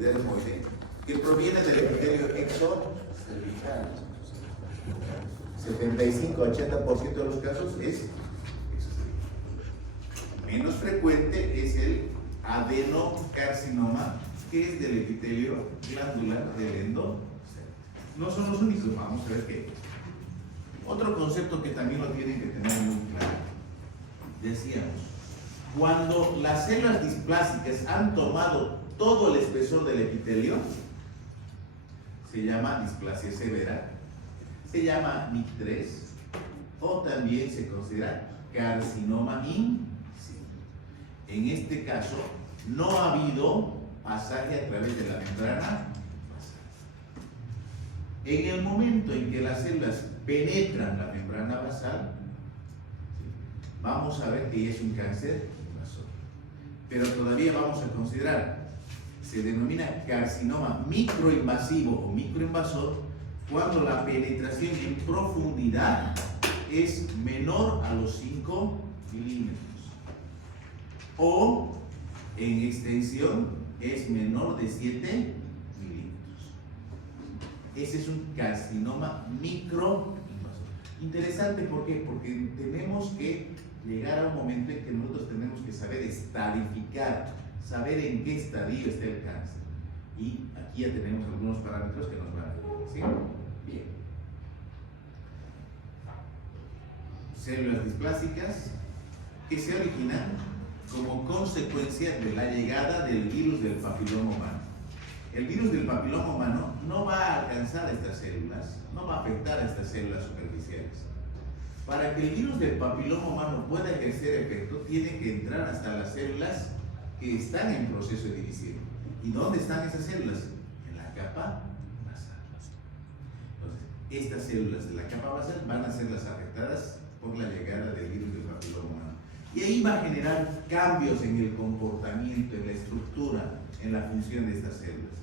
epidermoide, que proviene del epitelio exocervical. 75-80% de los casos es exocervical. Menos frecuente es el adenocarcinoma, que es del epitelio glandular del endocervix. No son los únicos, vamos a ver qué. Otro concepto que también lo tienen que tener muy claro. Decíamos, cuando las células displásicas han tomado todo el espesor del epitelio, se llama displasia severa, se llama NIC3, o también se considera carcinoma in situ. En este caso, no ha habido pasaje a través de la membrana basal. En el momento en que las células penetran la membrana basal, vamos a ver que es un cáncer invasor. Pero todavía vamos a considerar, se denomina carcinoma microinvasivo o microinvasor cuando la penetración en profundidad es menor a los 5 milímetros o en extensión es menor de 7 milímetros. Ese es un carcinoma microinvasor. Interesante, ¿por qué? Porque tenemos que llegar a un momento en que nosotros tenemos que saber estadificar, saber en qué estadio está el cáncer. Y aquí ya tenemos algunos parámetros que nos van a ayudar. ¿Sí? Bien. Células displásicas que se originan como consecuencia de la llegada del virus del papiloma humano. El virus del papiloma humano no va a alcanzar a estas células, no va a afectar a estas células superficiales. Para que el virus del papiloma humano pueda ejercer efecto, tiene que entrar hasta las células que están en proceso de división. ¿Y dónde están esas células? En la capa basal. Entonces, estas células de la capa basal van a ser las afectadas por la llegada del virus del papiloma humano. Y ahí va a generar cambios en el comportamiento, en la estructura, en la función de estas células.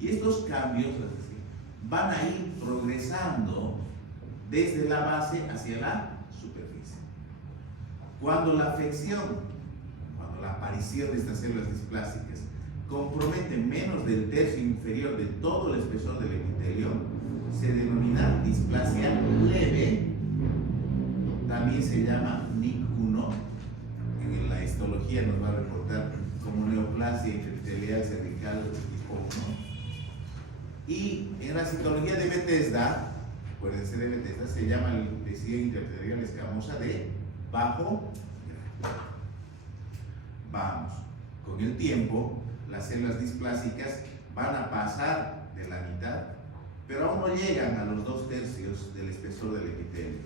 Y estos cambios, es decir, van a ir progresando desde la base hacia la superficie. Cuando la afección, cuando la aparición de estas células displásicas compromete menos del tercio inferior de todo el espesor del epitelio, se denomina displasia leve, también se llama NIC1, en la histología nos va a reportar como neoplasia intraepitelial cervical tipo 1, y en la citología de Bethesda, acuérdense de Bethesda, se llama el tejido intraepitelial escamosa de bajo grado. Vamos, con el tiempo las células displásicas van a pasar de la mitad, pero aún no llegan a los 2/3 del espesor del epitelio.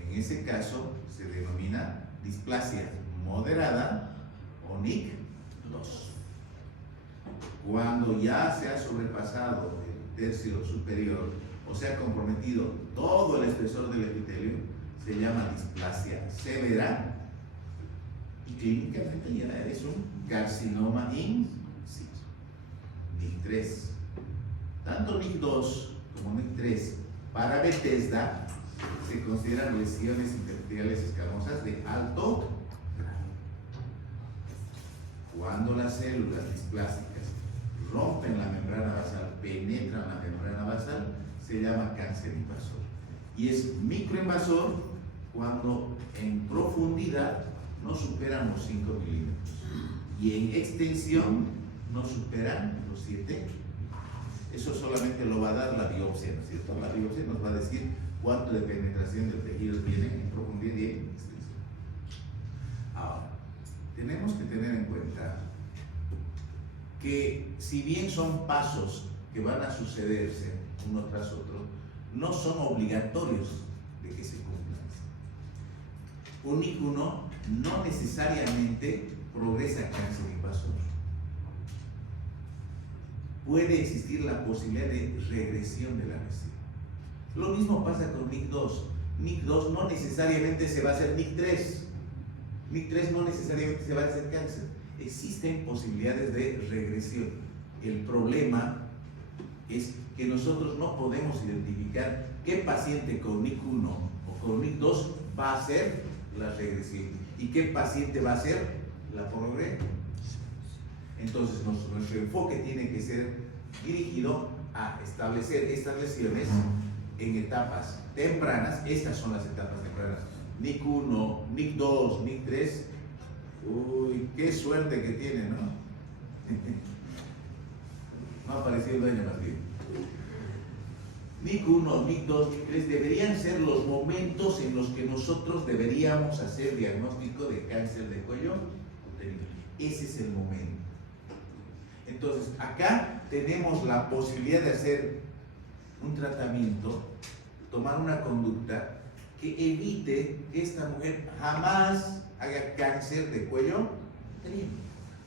En ese caso se denomina displasia moderada o NIC2. Cuando ya se ha sobrepasado el tercio superior o se ha comprometido todo el espesor del epitelio, se llama displasia severa y clínicamente ya es un carcinoma in situ. NIC3. Tanto NIC2 como NIC3 para Bethesda se consideran lesiones intraepiteliales escamosas de alto grado. Cuando las células displásicas rompen la membrana basal, penetran la membrana basal, se llama cáncer invasor. Y es microinvasor cuando en profundidad no superan los 5 milímetros y en extensión no superan los 7. Eso solamente lo va a dar la biopsia, ¿no es cierto? La biopsia nos va a decir cuánto de penetración del tejido tiene en profundidad y en extensión. Ahora, tenemos que tener en cuenta que si bien son pasos que van a sucederse uno tras otro, no son obligatorios de que se cumplan. Un NIC1 no necesariamente progresa a cáncer invasor. Puede existir la posibilidad de regresión de la lesión. Lo mismo pasa con NIC2. NIC2 no necesariamente se va a hacer NIC3. NIC3 no necesariamente se va a hacer cáncer. Existen posibilidades de regresión. El problema es que nosotros no podemos identificar qué paciente con NIC1 o con NIC2 va a hacer la regresión y qué paciente va a hacer la progresión. Entonces nuestro enfoque tiene que ser dirigido a establecer estas lesiones en etapas tempranas. Estas son las etapas tempranas. NIC 1, NIC 2, NIC 3. Uy, qué suerte que tiene, ¿no? No ha aparecido el dueño más bien. NIC 1, NIC 2, NIC 3 deberían ser los momentos en los que nosotros deberíamos hacer diagnóstico de cáncer de cuello uterino. Ese es el momento. Entonces, acá tenemos la posibilidad de hacer un tratamiento, tomar una conducta que evite que esta mujer jamás haga cáncer de cuello uterino.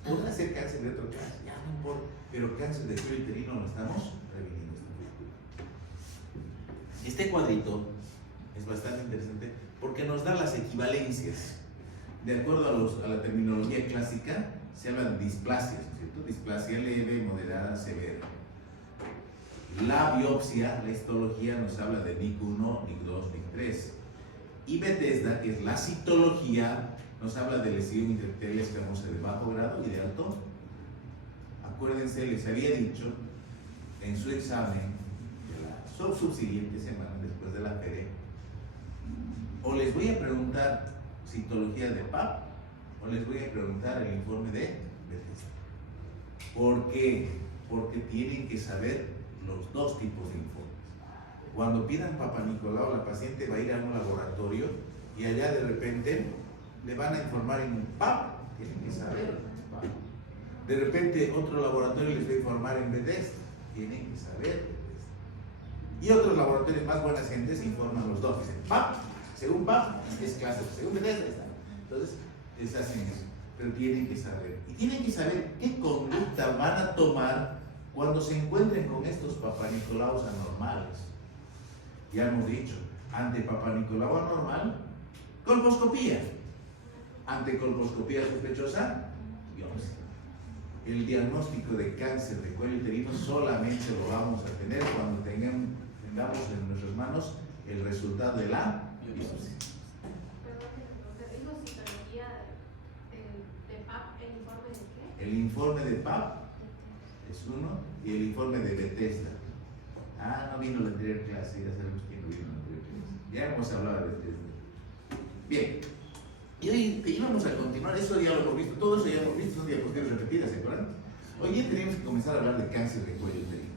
Podrá ser cáncer de otro cáncer, ya no importa, pero cáncer de cuello uterino lo estamos previniendo. Este cuadrito es bastante interesante porque nos da las equivalencias. De acuerdo a la terminología clásica, se habla de displasias, ¿no es cierto? Displasia leve, moderada, severa. La biopsia, la histología, nos habla de NIC 1, NIC 2, NIC 3. Y Bethesda, que es la citología, nos habla de lesión intraepitelial escamosa de bajo grado y de alto. Acuérdense, les había dicho en su examen de la subsiguiente semana después de la feria, o les voy a preguntar citología de PAP o les voy a preguntar el informe de Bethesda. ¿Por qué? Porque tienen que saber los dos tipos de informes. Cuando pidan Papa Nicolau, la paciente va a ir a un laboratorio y allá de repente le van a informar en PAP, tienen que saber PAP. De repente otro laboratorio les va a informar en Bethesda, tienen que saber Bethesda. Y otros laboratorios más buenas gentes informan los dos, dicen PAP, según PAP es clase, según Bethesda está. Entonces les hacen eso, pero tienen que saber. Y tienen que saber qué conducta van a tomar cuando se encuentren con estos Papa Nicolaus anormales. Ya hemos dicho, ante Papa Nicolau anormal, colposcopía. Ante colposcopía sospechosa, biopsia. El diagnóstico de cáncer de cuello uterino solamente lo vamos a tener cuando tengamos en nuestras manos el resultado de la biopsia. El informe de PAP es uno y el informe de Bethesda. Ah, no vino la anterior clase, ya sabemos quién no vino la anterior clase. Ya hemos hablado de Bethesda. Bien, y hoy íbamos a continuar, eso ya lo hemos visto, todo eso ya lo hemos visto, son diapositivas repetidas, ¿se acuerdan? Hoy ya tenemos que comenzar a hablar de cáncer de cuello uterino.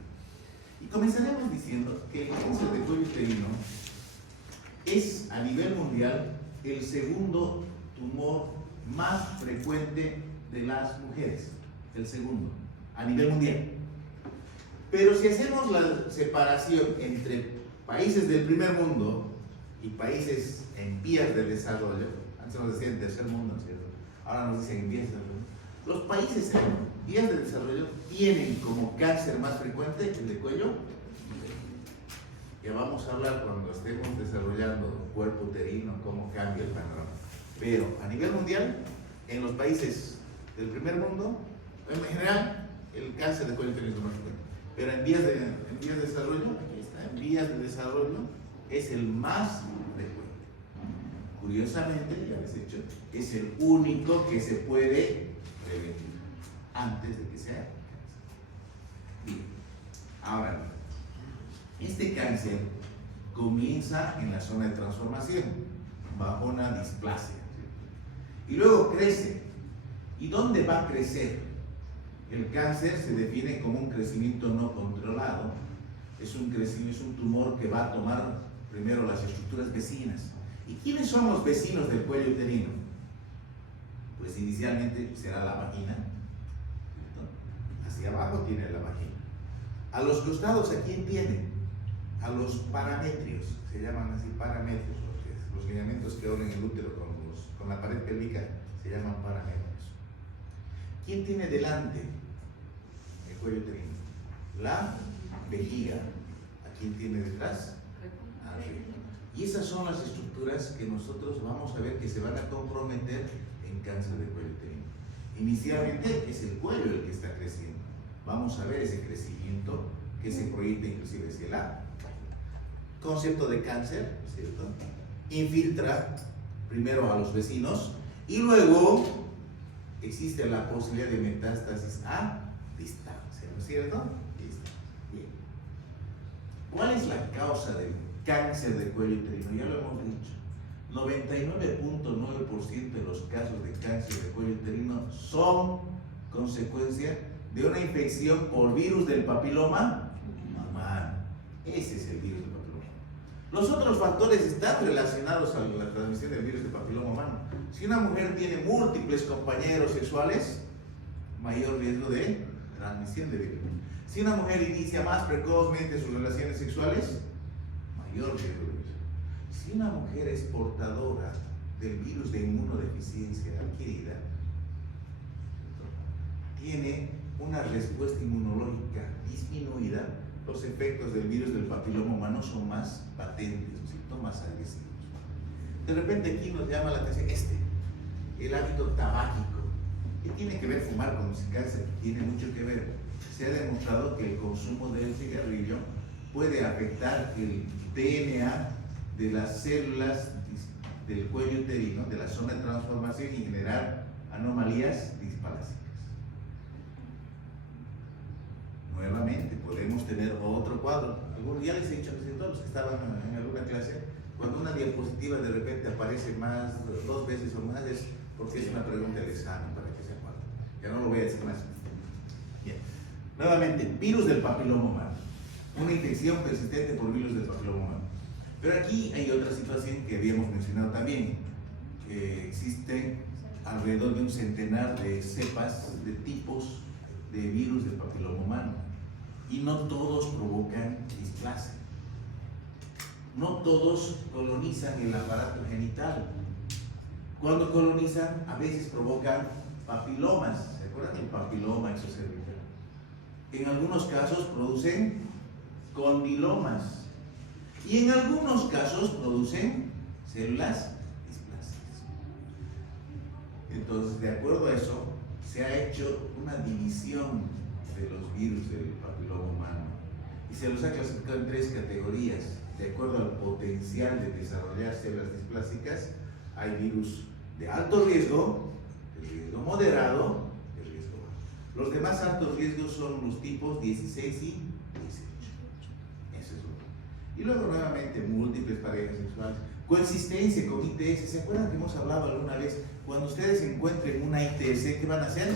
Y comenzaremos diciendo que el cáncer de cuello uterino es a nivel mundial el segundo tumor más frecuente de las mujeres, el segundo, a nivel mundial. Pero si hacemos la separación entre países del primer mundo y países en vías de desarrollo, antes nos decían tercer mundo, ¿no es cierto? Ahora nos dicen en vías de desarrollo. Los países en vías de desarrollo tienen como cáncer más frecuente el de cuello. Ya vamos a hablar cuando estemos desarrollando cuerpo uterino, cómo cambia el panorama. Pero a nivel mundial, en los países del primer mundo, en general, el cáncer de cuello uterino es más frecuente. Pero en vías de desarrollo, aquí está, en vías de desarrollo es el más frecuente. Curiosamente, ya les he dicho, es el único que se puede prevenir antes de que sea cáncer. Bien, ahora, este cáncer comienza en la zona de transformación, bajo una displasia, ¿sí? Y luego crece. ¿Y dónde va a crecer? El cáncer se define como un crecimiento no controlado. Es un tumor que va a tomar primero las estructuras vecinas. ¿Y quiénes son los vecinos del cuello uterino? Pues inicialmente será la vagina. Hacia abajo tiene la vagina. A los costados, ¿a quién tiene? A los parametrios. Se llaman así parametrios. Los ligamentos que unen el útero con la pared pélvica se llaman parametrios. ¿Quién tiene delante el cuello uterino? La vejiga. ¿A quién tiene detrás? Arriba. Y esas son las estructuras que nosotros vamos a ver que se van a comprometer en cáncer de cuello uterino. Inicialmente es el cuello el que está creciendo. Vamos a ver ese crecimiento que se proyecta inclusive hacia la vagina. Concepto de cáncer, ¿cierto? Infiltra primero a los vecinos y luego existe la posibilidad de metástasis a distancia, ¿no es cierto? Listo. Bien. ¿Cuál es la causa del cáncer de cuello uterino? Ya lo hemos dicho. 99.9% de los casos de cáncer de cuello uterino son consecuencia de una infección por virus del papiloma humano. Ese es el virus del papiloma humano. Los otros factores están relacionados a la transmisión del virus del papiloma humano. Si una mujer tiene múltiples compañeros sexuales, mayor riesgo de transmisión de virus. Si una mujer inicia más precozmente sus relaciones sexuales, mayor riesgo de virus. Si una mujer es portadora del virus de inmunodeficiencia adquirida, tiene una respuesta inmunológica disminuida, los efectos del virus del papiloma humano son más patentes, son más agresivos. De repente aquí nos llama la atención el hábito tabáquico. ¿Qué tiene que ver fumar con cáncer? Tiene mucho que ver. Se ha demostrado que el consumo del cigarrillo puede afectar el DNA de las células del cuello uterino, de la zona de transformación, y generar anomalías displásicas. Nuevamente, podemos tener otro cuadro. Ya les he dicho a todos los que estaban en alguna clase, cuando una diapositiva de repente aparece más, 2 veces o más, es porque es una pregunta del examen, para que se acuerden. Ya no lo voy a decir más. Bien. Nuevamente, virus del papiloma humano. Una infección persistente por virus del papiloma humano. Pero aquí hay otra situación que habíamos mencionado también, que existen alrededor de un centenar de cepas, de tipos de virus del papiloma humano, y no todos provocan displasia. No todos colonizan el aparato genital. Cuando colonizan, a veces provocan papilomas. ¿Se acuerdan del papiloma exocervical? En algunos casos producen condilomas. Y en algunos casos producen células displásicas. Entonces, de acuerdo a eso, se ha hecho una división de los virus del papiloma humano y se los ha clasificado en 3 categorías. De acuerdo al potencial de desarrollar células displásicas, hay virus de alto riesgo, de riesgo moderado, de riesgo bajo. Los de más altos riesgos son los tipos 16 y 18. Eso es lo. Y luego nuevamente múltiples parejas sexuales, coexistencia con ITS. ¿Se acuerdan que hemos hablado alguna vez? Cuando ustedes encuentren una ITS, ¿qué van a hacer?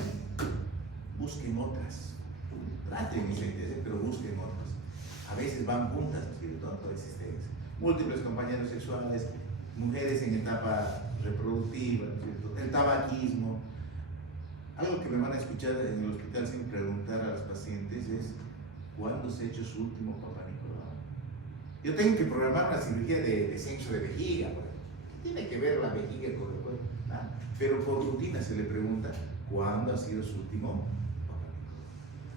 Busquen otras. Traten esa ITS, pero busquen otras. A veces van juntas, ¿no es cierto? Coexistencia. Múltiples compañeros sexuales, mujeres en etapa reproductiva, ¿no es cierto? El tabaquismo. Algo que me van a escuchar en el hospital sin preguntar a los pacientes es: ¿cuándo se ha hecho su último Papá Nicolau? Yo tengo que programar una cirugía de descenso de vejiga. Bueno, ¿qué tiene que ver la vejiga con el cuerpo? ¿Ah? Pero por rutina se le pregunta: ¿cuándo ha sido su último Papá Nicolau?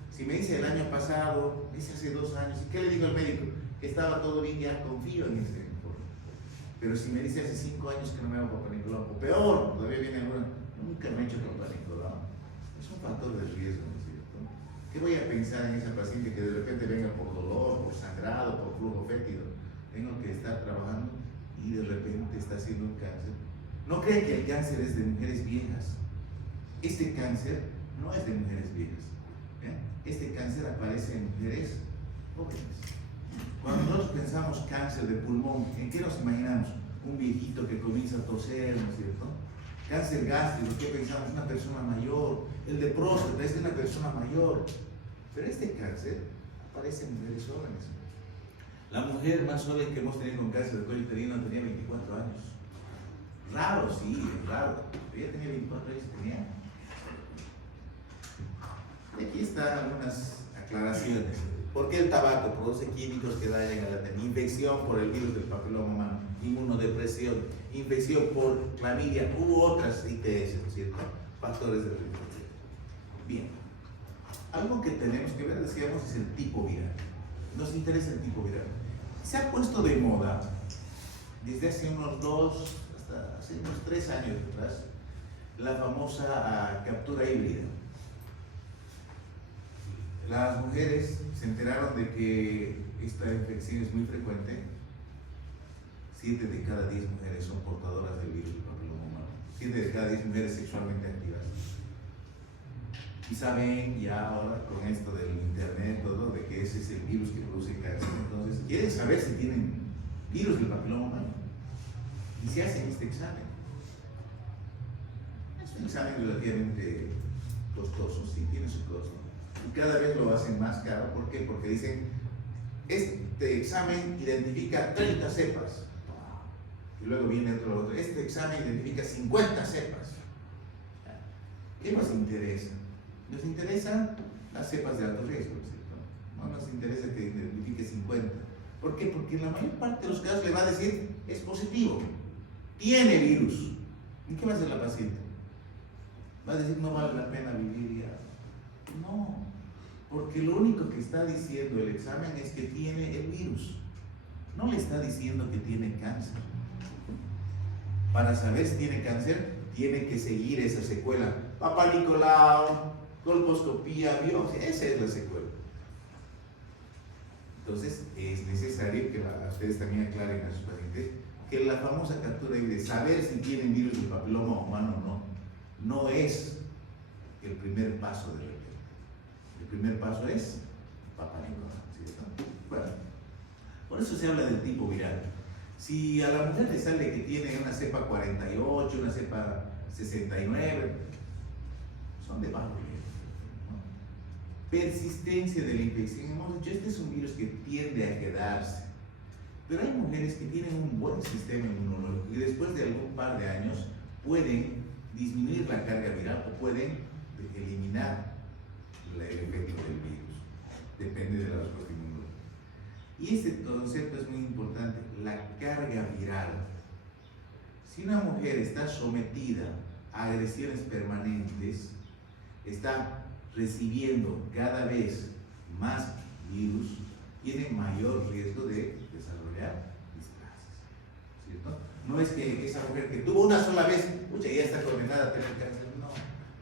Si me dice el año pasado, dice hace 2 años, ¿y qué le digo al médico? Que estaba todo bien, ya confío en ese informe. Pero si me dice hace 5 años que no me hago Papá Nicolau, o peor, todavía viene alguna, nunca me he hecho Papá Nicolau, es un factor de riesgo, ¿no es cierto? ¿Qué voy a pensar en esa paciente que de repente venga por dolor, por sangrado, por flujo fétido? Tengo que estar trabajando y de repente está haciendo un cáncer. No crean que el cáncer es de mujeres viejas. Este cáncer no es de mujeres viejas. Este cáncer aparece en mujeres jóvenes. Cuando nosotros pensamos cáncer de pulmón, ¿en qué nos imaginamos? Un viejito que comienza a toser, ¿no es cierto? Cáncer gástrico, ¿qué pensamos? Una persona mayor. El de próstata es de una persona mayor. Pero este cáncer aparece en mujeres jóvenes. La mujer más joven que hemos tenido con cáncer de cuello uterino tenía 24 años. Raro, sí, raro. Ella tenía 24 años y tenía. Y aquí están algunas aclaraciones. ¿Por qué el tabaco produce químicos que dañan a la teniente? Infección por el virus del papiloma humano, inmunodepresión, infección por clamidia u otras ITS, ¿no es cierto? Factores de riesgo. Bien. Algo que tenemos que ver, decíamos, es el tipo viral. Nos interesa el tipo viral. Se ha puesto de moda desde hace unos 2, hasta hace unos 3 años atrás, la famosa captura híbrida. Las mujeres se enteraron de que esta infección es muy frecuente. 7 de cada 10 mujeres son portadoras del virus del papiloma humano. 7 de cada 10 mujeres sexualmente activas. Y saben ya ahora con esto del internet, todo, de que ese es el virus que produce cáncer. Entonces, quieren saber si tienen virus del papiloma humano. Y se hacen este examen. Es un examen relativamente costoso, sí, tiene su costo. Y cada vez lo hacen más caro. ¿Por qué? Porque dicen, este examen identifica 30 cepas. Y luego viene otro. Este examen identifica 50 cepas. ¿Qué nos interesa? Nos interesan las cepas de alto riesgo, ¿cierto? No nos interesa que identifique 50. ¿Por qué? Porque en la mayor parte de los casos le va a decir, es positivo, tiene virus. ¿Y qué va a hacer la paciente? Va a decir, no vale la pena vivir ya. No, porque lo único que está diciendo el examen es que tiene el virus. No le está diciendo que tiene cáncer. Para saber si tiene cáncer, tiene que seguir esa secuela. Papá Nicolau, colposcopía, biopsia, esa es la secuela. Entonces, es necesario que ustedes también aclaren a sus pacientes que la famosa captura de saber si tienen virus del papiloma humano o no es el primer paso de repente. El primer paso es Papá Nicolau, ¿cierto? Bueno, por eso se habla del tipo viral. Si a la mujer le sale que tiene una cepa 48, una cepa 69, son de bajo riesgo, ¿no? Persistencia de la infección. Hemos dicho, este es un virus que tiende a quedarse. Pero hay mujeres que tienen un buen sistema inmunológico y después de algún par de años pueden disminuir la carga viral o pueden eliminar el efecto del virus. Depende de la respuesta inmunológica. Y este concepto es muy importante, la carga viral. Si una mujer está sometida a agresiones permanentes, está recibiendo cada vez más virus, tiene mayor riesgo de desarrollar displasias, ¿cierto? No es que esa mujer que tuvo una sola vez, ya está condenada a tener cáncer, no.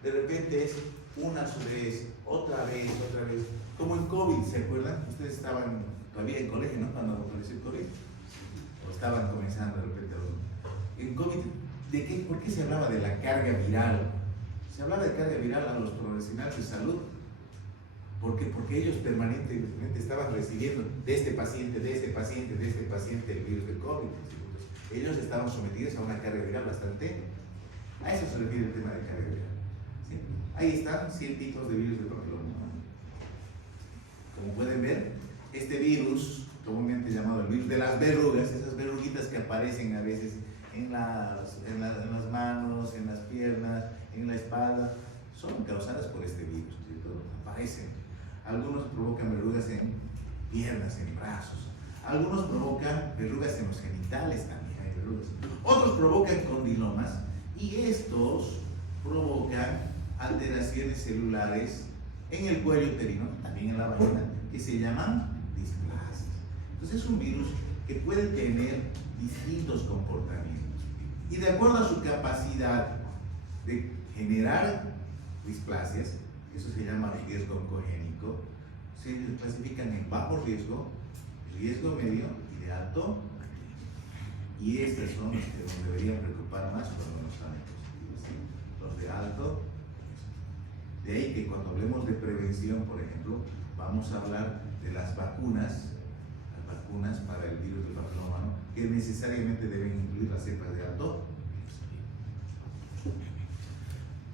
De repente es una vez, otra vez, como en COVID, ¿se acuerdan? Ustedes estaban todavía en colegio, ¿no? Cuando apareció el COVID, o estaban comenzando de repente. En COVID, ¿por qué se hablaba de la carga viral? Se hablaba de carga viral a los profesionales de salud, porque ellos permanentemente estaban recibiendo de este paciente el virus del COVID. Entonces, ellos estaban sometidos a una carga viral bastante. A eso se refiere el tema de carga viral. ¿Sí? Ahí están 100 tipos de virus del papiloma humano. Como pueden ver, este virus, comúnmente llamado el virus de las verrugas, esas verruguitas que aparecen a veces en las manos, en las piernas, en la espalda, son causadas por este virus, ¿cierto? Aparecen. Algunos provocan verrugas en piernas, en brazos. Algunos provocan verrugas en los genitales, también hay verrugas. Otros provocan condilomas y estos provocan alteraciones celulares en el cuello uterino, también en la vagina, que se llaman displasias. Entonces es un virus que puede tener distintos comportamientos y de acuerdo a su capacidad de generar displasias, eso se llama riesgo oncogénico, se clasifican en bajo riesgo, riesgo medio y de alto, y estos son los que nos deberían preocupar más cuando nos salen positivos, ¿sí? Los de alto. De ahí que cuando hablemos de prevención, por ejemplo, vamos a hablar de las vacunas para el virus del papiloma humano, que necesariamente deben incluir las cepas de alto.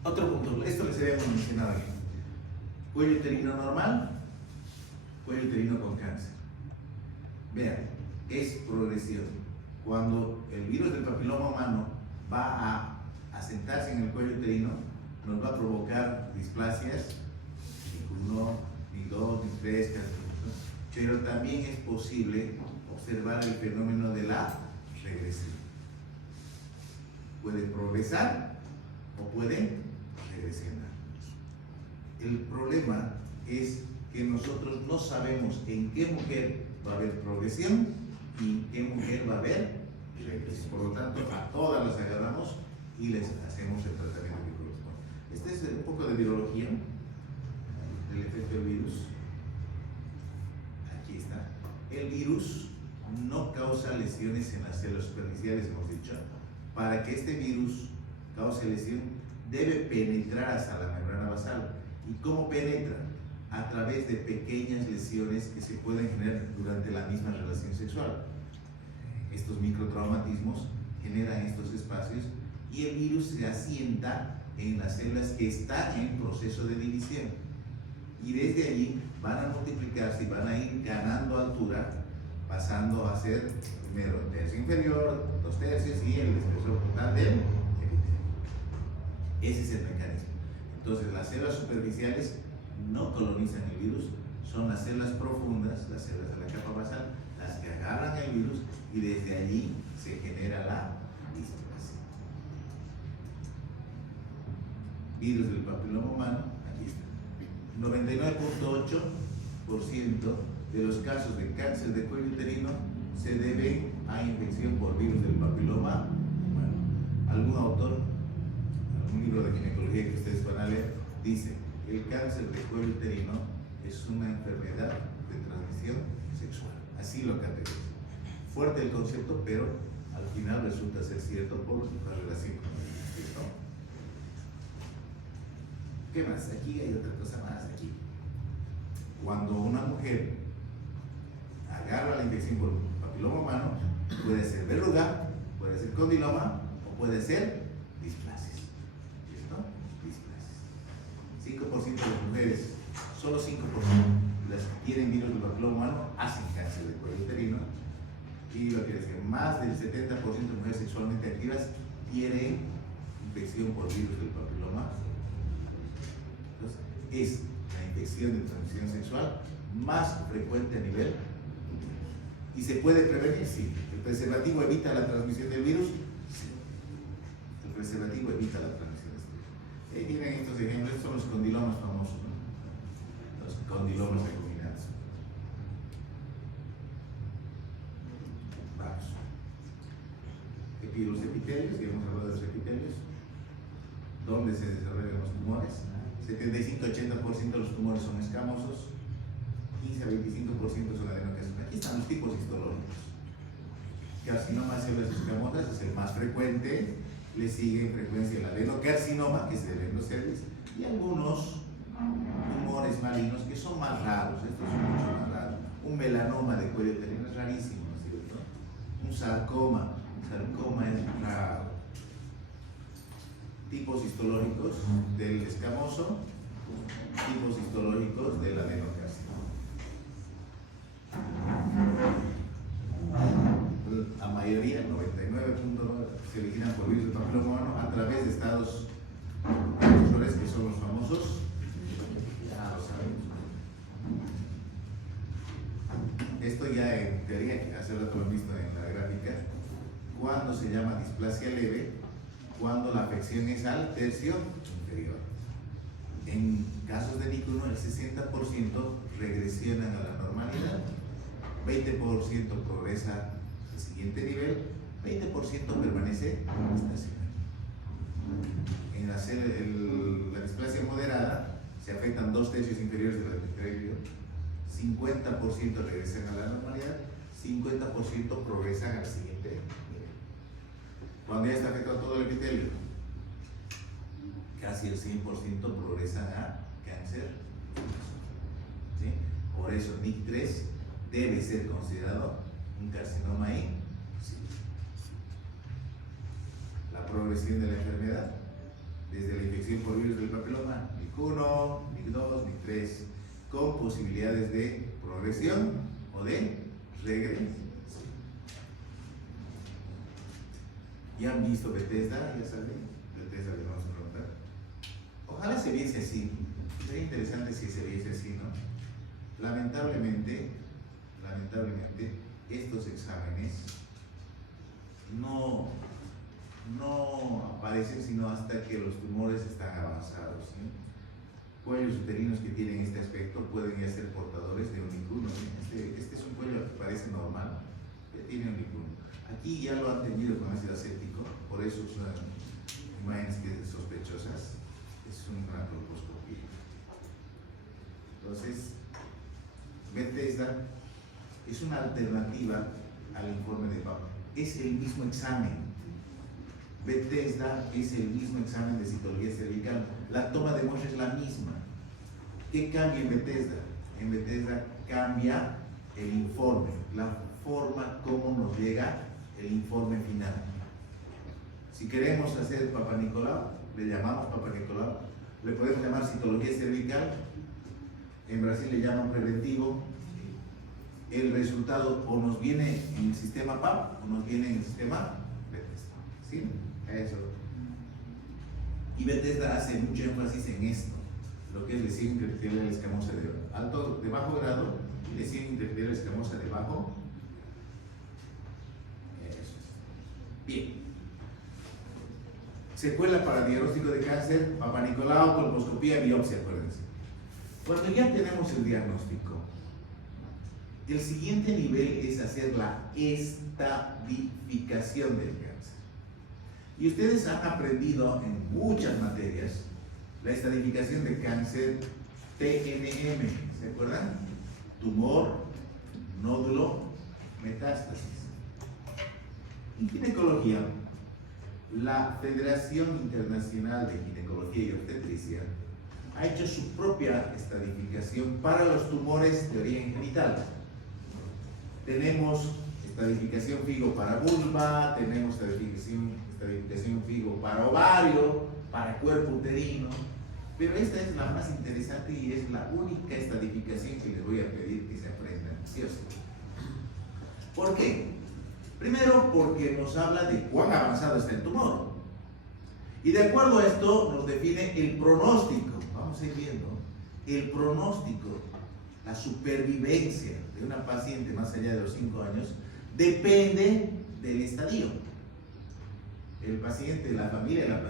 Otro punto, esto les habíamos mencionado aquí. Cuello uterino normal, cuello uterino con cáncer. Vean, es progresión. Cuando el virus del papiloma humano va a asentarse en el cuello uterino, nos va a provocar displasias, ni 1, ni 2, ni 3, pero también es posible observar el fenómeno de la regresión. Puede progresar o puede regresionar. El problema es que nosotros no sabemos en qué mujer va a haber progresión y en qué mujer va a haber regresión. Por lo tanto, a todas las agarramos y les hacemos el tratamiento que corresponde. Este es un poco de virología del efecto del virus. Aquí está. El virus no causa lesiones en las células superficiales, hemos dicho. Para que este virus cause lesión, debe penetrar hasta la membrana basal. ¿Y cómo penetra? A través de pequeñas lesiones que se pueden generar durante la misma relación sexual. Estos microtraumatismos generan estos espacios y el virus se asienta en las células que están en proceso de división. Y desde allí van a multiplicarse y van a ir ganando altura, pasando a ser primero un tercio inferior, 2/3 y el espesor total del epitelio. Ese es el mecanismo. Entonces, las células superficiales no colonizan el virus, son las células profundas, las células de la capa basal, las que agarran el virus y desde allí se genera la displasia. Virus del papiloma humano, aquí está. 99.8% de los casos de cáncer de cuello uterino se deben a infección por virus del papiloma humano. Algún autor, algún libro de ginecología que ustedes van a leer, dice: el cáncer de cuello uterino es una enfermedad de transmisión sexual. Así lo categoriza. Fuerte el concepto, pero al final resulta ser cierto por la relación con el virus, ¿no? ¿Qué más? Aquí hay otra cosa más. Aquí, cuando una mujer agarra la infección por papiloma humano, puede ser verruga, puede ser condiloma o puede ser displasia. ¿Listo? Displasia. 5% de las mujeres, solo 5% las que tienen virus del papiloma humano hacen cáncer de cuello uterino, y lo que decía, más del 70% de mujeres sexualmente activas tienen infección por virus del papiloma. Entonces, es la infección de transmisión sexual más frecuente a nivel mundial. ¿Y se puede prevenir? Sí. ¿El preservativo evita la transmisión del virus? Sí. El preservativo evita la transmisión del virus. Miren estos ejemplos, estos son los condilomas famosos, ¿no? Los condilomas recombinados. Vamos. Los epitelios, ya hemos hablado de los epitelios. ¿Dónde se desarrollan los tumores? 75-80% de los tumores son escamosos, 15-25% son adenocarcinomas. Aquí están los tipos histológicos. Carcinoma de células escamosas es el más frecuente, le sigue en frecuencia el adenocarcinoma, que es el endocervix, y algunos tumores malignos que son más raros. Estos son mucho más raros. Un melanoma de cuello uterino es rarísimo, ¿no es cierto? Un sarcoma es raro. Tipos histológicos del escamoso, tipos histológicos del adenocarcinoma. La mayoría, 99.9%, se originan por virus del papiloma humano a través de estados precursores que son los famosos, ya lo sabemos. Esto ya en teoría, hace rato lo he visto en la gráfica, cuando se llama displasia leve, cuando la afección es al tercio inferior. En casos de NIC1, el 60% regresionan a la normalidad, 20% progresa al siguiente nivel, 20% permanece estacionario. En la displasia moderada se afectan 2/3 inferiores del epitelio, 50% regresan a la normalidad, 50% progresan al siguiente nivel. Cuando ya está afectado todo el epitelio, casi el 100% progresan a cáncer. ¿Sí? Por eso NIC3 debe ser considerado un carcinoma ahí. Sí. La progresión de la enfermedad, desde la infección por virus del papiloma, NIC1, NIC2, NIC3, con posibilidades de progresión o de regresión. ¿Ya han visto Bethesda? ¿Ya saben? Bethesda les vamos a preguntar. Ojalá se viese así. Sería interesante si se viese así, ¿no? Lamentablemente, estos exámenes no aparecen sino hasta que los tumores están avanzados, ¿sí? Cuellos uterinos que tienen este aspecto pueden ya ser portadores de un NIC1. Este es un cuello que parece normal, que tiene un NIC1. Aquí ya lo han tenido con ácido acético, por eso son imágenes sospechosas. Es una colposcopía. Entonces, Bethesda es una alternativa al informe de Papa. Es el mismo examen. Bethesda es el mismo examen de citología cervical. La toma de muestra es la misma. ¿Qué cambia en Bethesda? En Bethesda cambia el informe, la forma como nos llega el informe final. Si queremos hacer Papa Nicolau, le llamamos Papa Nicolau, le podemos llamar citología cervical, en Brasil le llaman preventivo. El resultado o nos viene en el sistema PAP o nos viene en el sistema Bethesda. ¿Sí? Eso. Y Bethesda hace mucho énfasis en esto, lo que es lesión interepitelial escamosa de bajo grado y lesión interepitelial escamosa de bajo. Eso. Bien. Secuela para diagnóstico de cáncer, Papa Nicolau, colposcopía, biopsia, acuérdense. Cuando ya tenemos el diagnóstico, el siguiente nivel es hacer la estadificación del cáncer. Y ustedes han aprendido en muchas materias la estadificación de cáncer TNM, ¿se acuerdan? Tumor, nódulo, metástasis. En ginecología, la Federación Internacional de Ginecología y Obstetricia ha hecho su propia estadificación para los tumores de origen genital. Tenemos estadificación FIGO para vulva, tenemos estadificación FIGO para ovario, para cuerpo uterino, pero esta es la más interesante y es la única estadificación que les voy a pedir que se aprendan, ¿sí o sí? ¿Por qué? Primero, porque nos habla de cuán avanzado está el tumor. Y de acuerdo a esto nos define el pronóstico. Vamos a ir viendo el pronóstico, la supervivencia de una paciente más allá de los 5 años depende del estadio. El paciente, la familia, la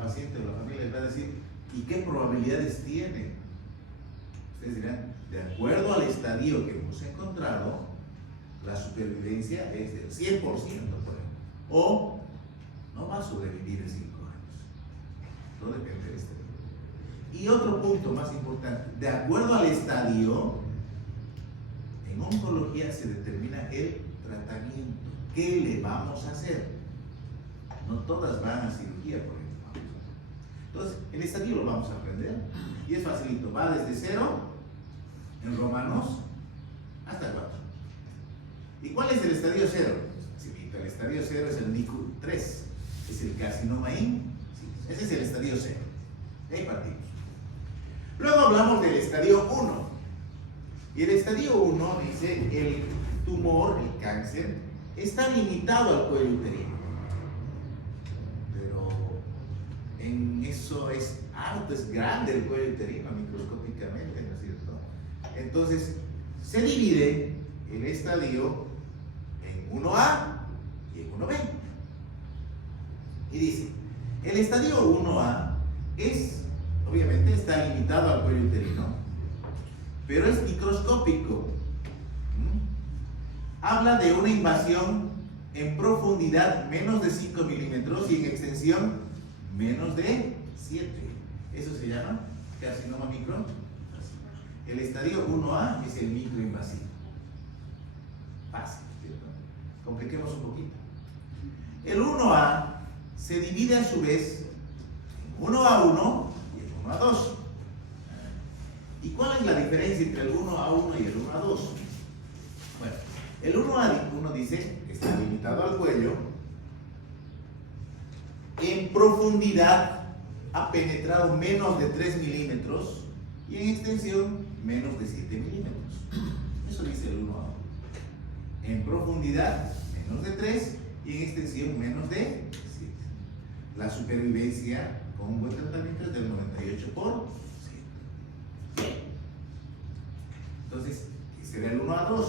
paciente o la familia les va a decir, ¿y qué probabilidades tiene? Ustedes dirán, de acuerdo al estadio que hemos encontrado, la supervivencia es del 100%, por ejemplo, o no va a sobrevivir en 5 años. Todo depende del estadio. Y otro punto más importante, de acuerdo al estadio, en oncología se determina el tratamiento. ¿Qué le vamos a hacer? No todas van a cirugía, por ejemplo. Entonces, el estadio lo vamos a aprender y es facilito. Va desde 0 en romanos hasta 4. ¿Y cuál es el estadio 0? El estadio 0 es el NICU3, es el carcinoma IN. Sí, ese es el estadio 0. Ahí partimos. Luego hablamos del estadio 1. Y el estadio 1 dice el tumor, el cáncer, está limitado al cuello uterino. Pero en eso es harto, es grande el cuello uterino microscópicamente, ¿no es cierto? Entonces se divide el estadio en 1A y en 1B. Y dice, el estadio 1A es, obviamente está limitado al cuello uterino, pero es microscópico. Habla de una invasión en profundidad menos de 5 milímetros y en extensión menos de 7. Eso se llama carcinoma micro. El estadio 1A es el microinvasivo. Fácil, ¿cierto? Compliquemos un poquito. El 1A se divide a su vez en 1A1 y el 1A2. ¿Y cuál es la diferencia entre el 1A1 y el 1A2? Bueno, el 1A1 dice, está limitado al cuello, en profundidad ha penetrado menos de 3 milímetros y en extensión menos de 7 milímetros. Eso dice el 1A1. En profundidad menos de 3 y en extensión menos de 7. La supervivencia con un buen tratamiento es del 98%. Entonces, ¿qué será el 1A2?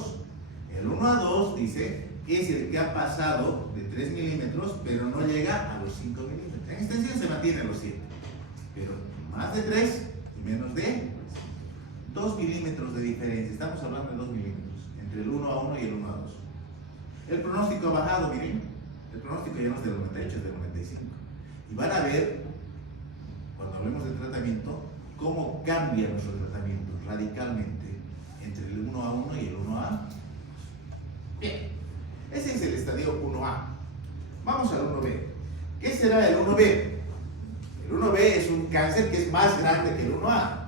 El 1A2 dice que es el que ha pasado de 3 milímetros, pero no llega a los 5 milímetros. En extensión se mantiene a los 7, pero más de 3 y menos de 2 milímetros de diferencia. Estamos hablando de 2 milímetros entre el 1A1 y el 1A2. El pronóstico ha bajado, miren. El pronóstico ya no es del 98, es del 95. Y van a ver, cuando hablemos de tratamiento, cómo cambia nuestro tratamiento radicalmente entre el 1A1 y el 1A2. Bien, ese es el estadio 1A. Vamos al 1B. ¿Qué será el 1B? El 1B es un cáncer que es más grande que el 1A.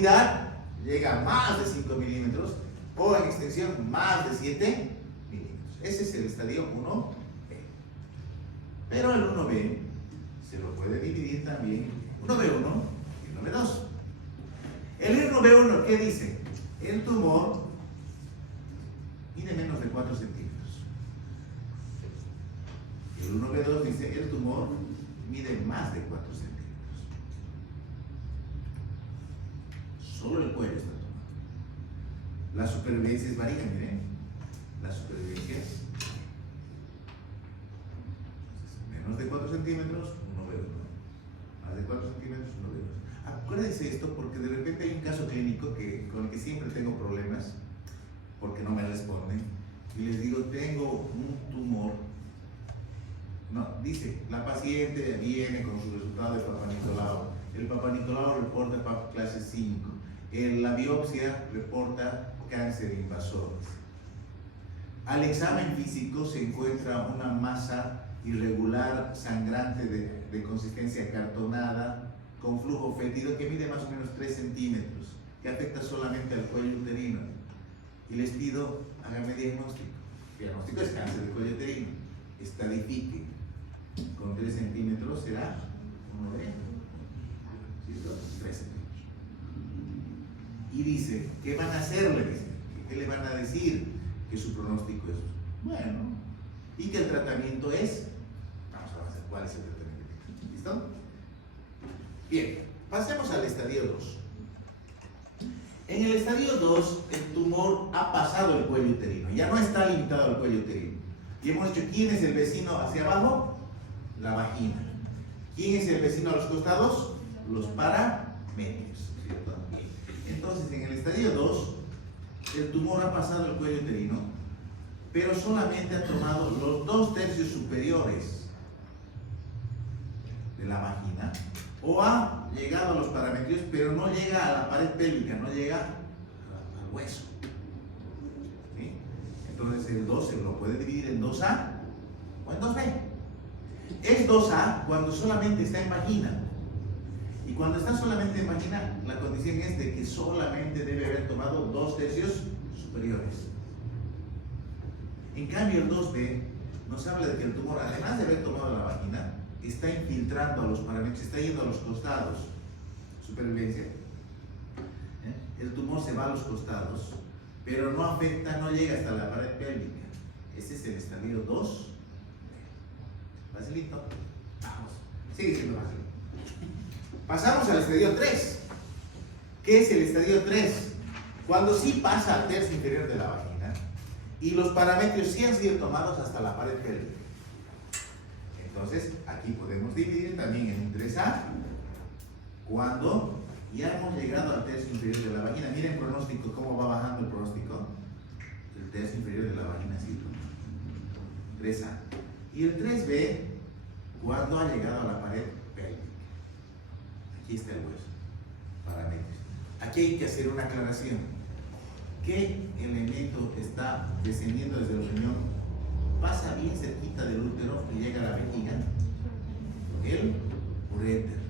profundidad llega a más de 5 milímetros o en extensión más de 7 milímetros. Ese es el estadio 1B. Pero el 1B se lo puede dividir también 1B1 y 1B2. El 1B1, ¿qué dice? El tumor mide menos de 4 centímetros. El 1B2 dice el tumor mide más de 4 centímetros. Solo el cuello está tomado. Las supervivencias varían, miren. Las supervivencias. Menos de 4 centímetros, 1B1. Más de 4 centímetros, 1B2. Acuérdense esto porque de repente hay un caso clínico con el que siempre tengo problemas porque no me responden. Y les digo, tengo un tumor. No, dice, la paciente viene con su resultado de Papa Nicolau. El Papa Nicolau reporta clase 5. La biopsia reporta cáncer invasor. Al examen físico se encuentra una masa irregular, sangrante de consistencia cartonada, con flujo fétido que mide más o menos 3 centímetros, que afecta solamente al cuello uterino. Y les pido, háganme diagnóstico. El diagnóstico es cáncer del cuello uterino. Estadifique. Con 3 centímetros será 1B. 3 centímetros. Y dice, ¿qué van a hacerle? Dice, ¿qué le van a decir? Que su pronóstico es bueno. Y que el tratamiento es, vamos a ver cuál es el tratamiento. ¿Listo? Bien, pasemos al estadio 2. En el estadio 2, el tumor ha pasado el cuello uterino, ya no está limitado al cuello uterino. Y hemos dicho, ¿quién es el vecino hacia abajo? La vagina. ¿Quién es el vecino a los costados? Los paramétrios, ¿cierto? Entonces, en el estadio 2, el tumor ha pasado el cuello uterino, pero solamente ha tomado los 2/3 superiores de la vagina, o ha llegado a los paramétrios, pero no llega a la pared pélvica, no llega al hueso. ¿Sí? Entonces, el 2 se lo puede dividir en 2A o en 2B. Es 2A cuando solamente está en vagina. Y cuando está solamente en vagina, la condición es de que solamente debe haber tomado 2/3 superiores. En cambio, el 2B nos habla de que el tumor, además de haber tomado la vagina, está infiltrando a los paramétrios, está yendo a los costados. Supervivencia. El tumor se va a los costados, pero no afecta, no llega hasta la pared pélvica. Ese es el estadio 2. Facilito. Vamos. Sigue siendo fácil. Pasamos al estadio 3. ¿Qué es el estadio 3? Cuando sí pasa al tercio inferior de la vagina y los paramétrios sí han sido tomados hasta la pared pélvica. Entonces, aquí podemos dividir también en un 3A cuando ya hemos llegado al tercio inferior de la vagina. Miren el pronóstico, cómo va bajando el pronóstico. El tercio inferior de la vagina, sí. 3A. Y el 3B cuando ha llegado a la pared pélvica. Aquí está el hueso. Paramétrios. Aquí hay que hacer una aclaración. ¿Qué elemento está descendiendo desde el riñón? Pasa bien cerquita del útero y llega a la vejiga. El uréter.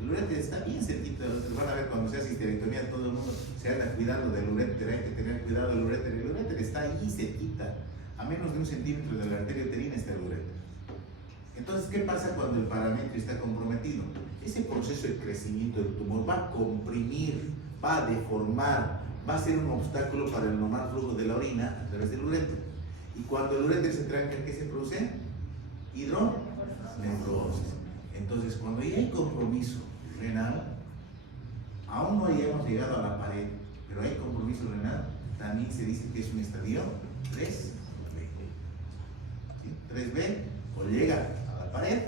El uréter está bien cerquita del útero. Van a ver cuando se hace histerectomía, todo el mundo se anda cuidando del uréter. Hay que tener cuidado del uréter. El uréter está ahí cerquita. A menos de 1 centímetro de la arteria uterina está el uréter. Entonces, ¿qué pasa cuando el parametrio está comprometido? Ese proceso de crecimiento del tumor va a comprimir, va a deformar, va a ser un obstáculo para el normal flujo de la orina a través del uréter. Y cuando el uréter se tranca, ¿qué se produce? Hidronefrosis. Entonces, cuando ya hay compromiso renal, aún no hayamos llegado a la pared, pero hay compromiso renal, también se dice que es un estadio 3B. ¿Sí? 3B o llega a la pared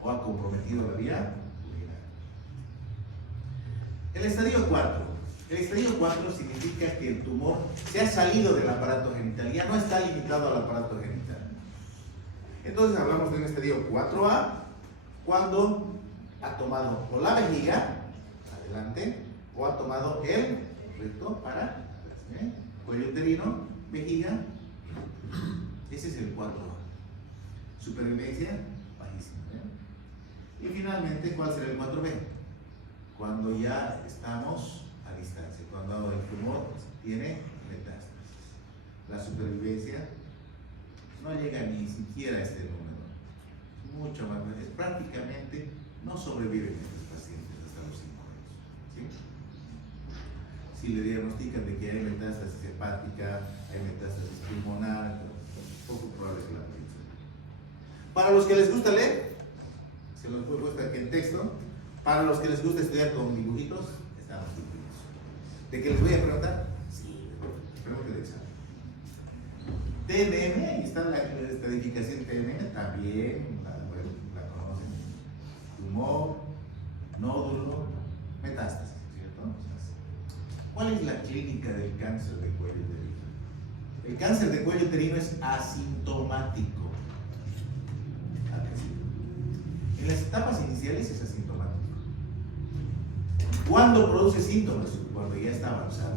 o ha comprometido la vía urinaria. El estadio 4. El estadio 4 significa que el tumor se ha salido del aparato genital, ya no está limitado al aparato genital. Entonces hablamos de un estadio 4A cuando ha tomado o la vejiga, adelante, o ha tomado el recto para atrás. Cuello uterino, vejiga, ese es el 4A. Supervivencia, bajísima. Y finalmente, ¿cuál será el 4B? Cuando ya estamos a siquiera este número. Mucho más, es prácticamente no sobreviven estos pacientes hasta los 5 años. ¿Sí? Si le diagnostican de que hay metástasis hepática, hay metástasis pulmonar, poco probable que la predicción. Para los que les gusta leer, se los he puesto aquí en texto. Para los que les gusta estudiar con dibujitos, están los dibujitos. ¿De qué les voy a preguntar? Sí, pregunta de examen. TNM, ahí está la estadificación TNM, también la conocen. Tumor, nódulo, metástasis, ¿cierto? ¿Cuál es la clínica del cáncer de cuello uterino? El cáncer de cuello uterino es asintomático. En las etapas iniciales es asintomático. ¿Cuándo produce síntomas? Cuando ya está avanzado.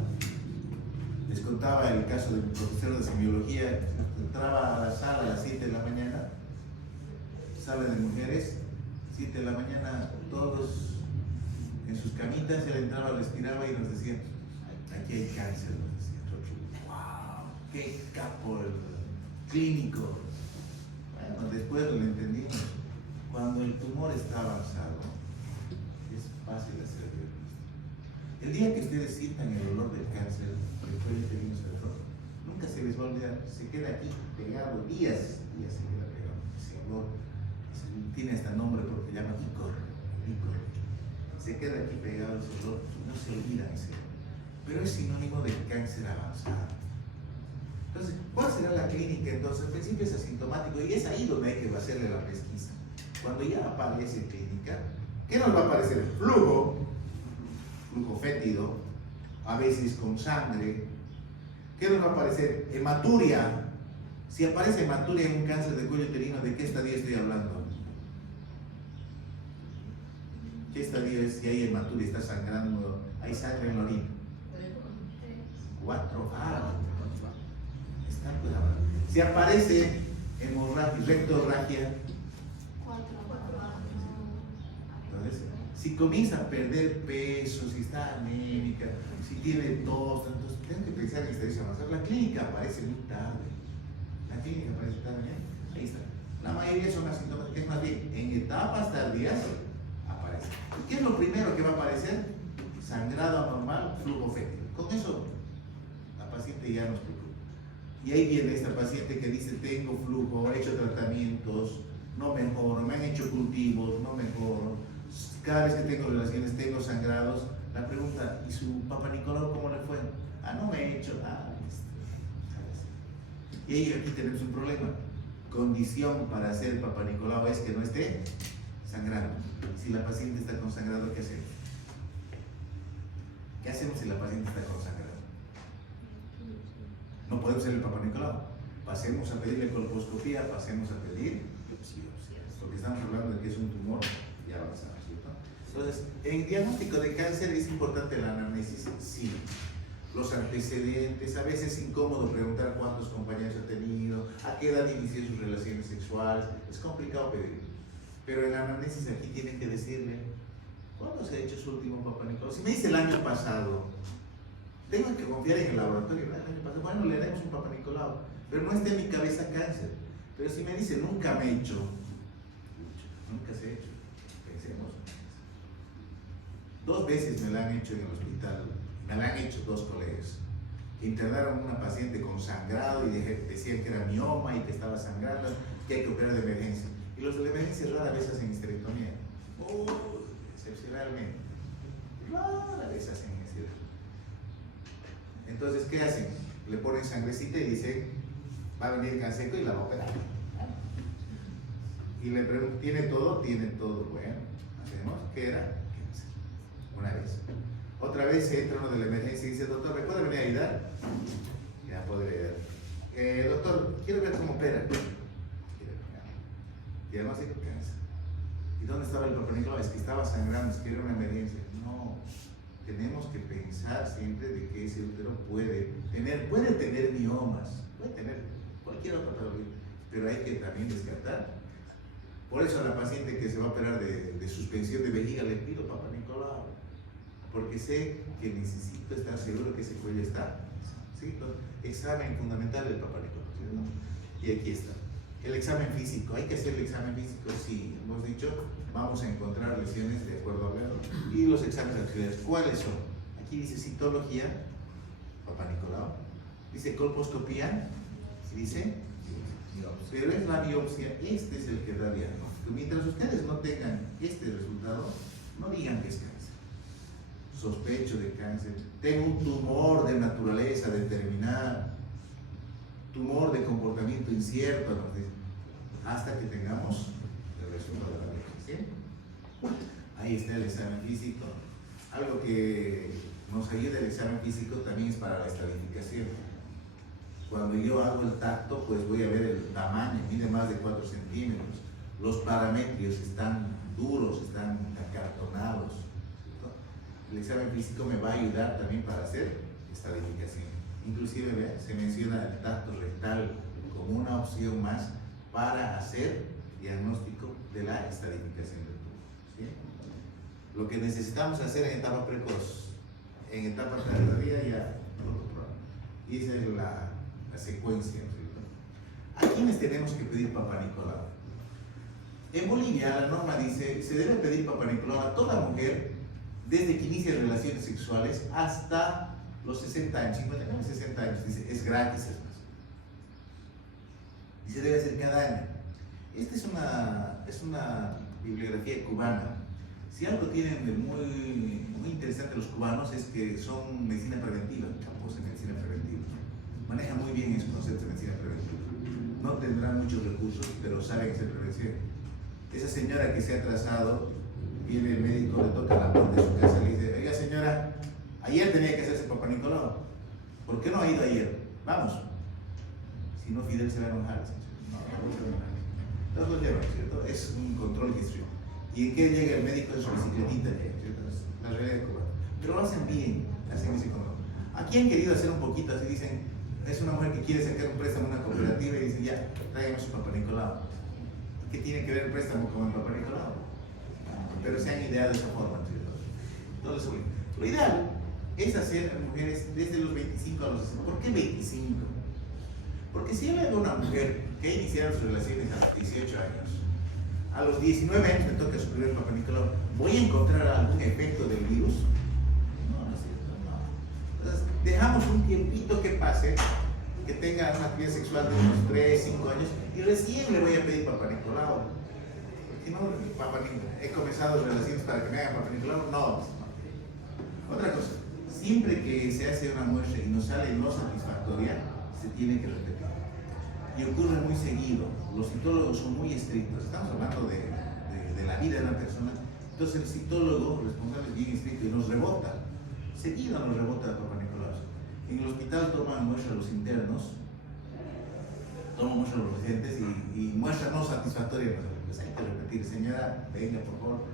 Les contaba el caso de mi profesor de semiología. Entraba a la sala a las 7 de la mañana, sala de mujeres, 7 de la mañana, todos en sus camitas, él entraba, respiraba y nos decía, aquí hay cáncer, nos decía. ¡Wow! ¡Qué capo el clínico! Bueno, después lo entendimos. Cuando el tumor está avanzado, es fácil hacer diagnóstico. El día que ustedes sientan el olor del cáncer, del cuello uterino, nunca se les va a olvidar, se queda aquí pegado, días se queda pegado. Ese olor tiene hasta nombre porque se llama icor. Se queda aquí pegado ese olor, no se olvida ese olor. Pero es sinónimo de cáncer avanzado. Entonces, ¿cuál será la clínica? Entonces, al principio es asintomático y es ahí donde hay que hacerle la pesquisa. Cuando ya aparece clínica, ¿qué nos va a aparecer? Flujo fétido, a veces con sangre. ¿Qué nos va a aparecer? Hematuria. Si aparece hematuria en un cáncer de cuello uterino, ¿de qué estadio estoy hablando? ¿Qué estadio es si hay hematuria, está sangrando, hay sangre en la orina? 4. Está pues hablando. Si aparece hemorragia, rectorragia, 4. entonces, si comienza a perder peso, si está anémica, si tiene tos, entonces tengo que pensar en estadio avanzado. La clínica aparece muy tarde. Ahí está. La mayoría son asintomáticas, es más bien, en etapas tardías aparece. ¿Qué es lo primero que va a aparecer? Sangrado anormal, flujo fétido. Con eso, la paciente ya nos preocupa. Y ahí viene esta paciente que dice, tengo flujo, he hecho tratamientos, no mejoro, me han hecho cultivos, no mejoro. Cada vez que tengo relaciones, tengo sangrados. La pregunta, ¿y su Papa Nicolau cómo le fue? No me he hecho. Y ahí aquí tenemos un problema. Condición para hacer el Papa Nicolau es que no esté sangrando. Si la paciente está con sangrado, ¿qué hacemos? ¿Qué hacemos si la paciente está con sangrado? No podemos hacer el Papa Nicolau. Pasemos a pedirle colposcopía, pasemos a pedir biopsias, porque estamos hablando de que es un tumor ya avanzado, ¿cierto? Entonces, en diagnóstico de cáncer es importante la anamnesis, sí. Los antecedentes, a veces es incómodo preguntar cuántos compañeros ha tenido, a qué edad inició sus relaciones sexuales, es complicado pedir. Pero en la anamnesis aquí tienen que decirle, ¿cuándo se ha hecho su último Papa Nicolau? Si me dice el año pasado, tengo que confiar en el laboratorio, el año pasado, bueno, le haremos un Papa Nicolau, pero no está en mi cabeza cáncer. Pero si me dice, nunca me he hecho, nunca se ha hecho, pensemos. 2 veces me la han hecho en el hospital. Me la han hecho 2 colegas. Internaron a una paciente con sangrado y decían que era mioma y que estaba sangrando, que hay que operar de emergencia. Y los de emergencia rara vez hacen histerectomía. Excepcionalmente. Rara vez hacen histerectomía. Entonces, ¿qué hacen? Le ponen sangrecita y dicen, va a venir Canseco y la va a operar. Y le preguntan, ¿tiene todo? Tiene todo. Bueno, hacemos, ¿qué era? Cáncer. Una vez. Otra vez se entra uno de la emergencia y dice, doctor, ¿me puede venir a ayudar? Ya podré ayudar. Doctor, quiero ver cómo opera. Y además dijo cáncer. ¿Y dónde estaba el Papa Nicolau? Es que estaba sangrando, es que era una emergencia. No, tenemos que pensar siempre de que ese útero puede tener miomas, puede tener cualquier otra patología, pero hay que también descartar. Por eso a la paciente que se va a operar de suspensión de vejiga le pido Papa Nicolau, porque sé que necesito estar seguro que ese cuello está. ¿Sí? Entonces, examen fundamental del Papa Nicolau, ¿sí? Y aquí está. El examen físico, hay que hacer el examen físico, sí, hemos dicho, vamos a encontrar lesiones de acuerdo a verlo. Y los exámenes auxiliares, ¿cuáles son? Aquí dice citología, Papá Nicolau, dice colposcopía, dice biopsia, pero es la biopsia, este es el que da diagnóstico. Mientras ustedes no tengan este resultado, no digan que es cáncer. Sospecho de cáncer, tengo un tumor de naturaleza determinada, tumor de comportamiento incierto, hasta que tengamos el resultado de la biopsia, ¿sí? Ahí está el examen físico. Algo que nos ayuda el examen físico también es para la estadificación. Cuando yo hago el tacto, pues voy a ver el tamaño, mide más de 4 centímetros. Los parametrios están duros, están acartonados, ¿cierto? El examen físico me va a ayudar también para hacer estadificación. Inclusive, ¿ve? Se menciona el tacto rectal como una opción más para hacer diagnóstico de la estadificación del tumor, ¿sí? Lo que necesitamos hacer en etapa precoz, en etapa tardía ya no lo probamos. Y esa es la secuencia, ¿sí? ¿A quiénes tenemos que pedir Papá Nicolau? En Bolivia la norma dice, se debe pedir Papá Nicolau a toda mujer desde que inicia relaciones sexuales hasta los 60 años, 59, 60 años, dice, es gratis, es más. Y se debe hacer cada año. Esta es una bibliografía cubana. Si algo tienen de muy interesante los cubanos es que son medicina preventiva, campos de medicina preventiva. Manejan muy bien esos conceptos de medicina preventiva. No tendrán muchos recursos, pero saben hacer prevención. Esa señora que se ha atrasado, viene el médico, le toca la puerta de su casa y le dice, oiga señora, ayer tenía que hacerse Papá Nicolau. ¿Por qué no ha ido ayer? Vamos. Si no, Fidel se va a enojar. No lo llevan, ¿cierto? Es un control distrito. ¿Y en qué llega el médico? En su bicicletita, ¿cierto? Es la realidad cubana. Pero lo hacen bien, hacen ese control. Aquí han querido hacer un poquito, así dicen, es una mujer que quiere sacar un préstamo en una cooperativa y dicen, ya, tráigame su Papá Nicolau. ¿Qué tiene que ver el préstamo con el Papá Nicolau? Pero se han ideado de esa forma, ¿cierto? Entonces, lo ideal es hacer a mujeres desde los 25 a los 60. ¿Por qué 25? Porque si yo veo a una mujer que ha iniciado sus relaciones a los 18 años, a los 19 años me toca su primer Papá Nicolau, ¿voy a encontrar algún efecto del virus? No, no es cierto, no. Entonces, dejamos un tiempito que pase, que tenga una actividad sexual de unos 3, 5 años, y recién le voy a pedir Papá Nicolau. Porque no, he comenzado relaciones para que me hagan Papá Nicolau, no. Otra cosa, siempre que se hace una muestra y nos sale no satisfactoria, se tiene que repetir. Y ocurre muy seguido. Los citólogos son muy estrictos. Estamos hablando de la vida de una persona. Entonces el citólogo responsable es bien estricto y nos rebota. Seguido nos rebota el Papá Nicolau. En el hospital toman muestra a los internos, toman muestra a los residentes y muestra no satisfactoria. Pues hay que repetir, señora, venga por favor.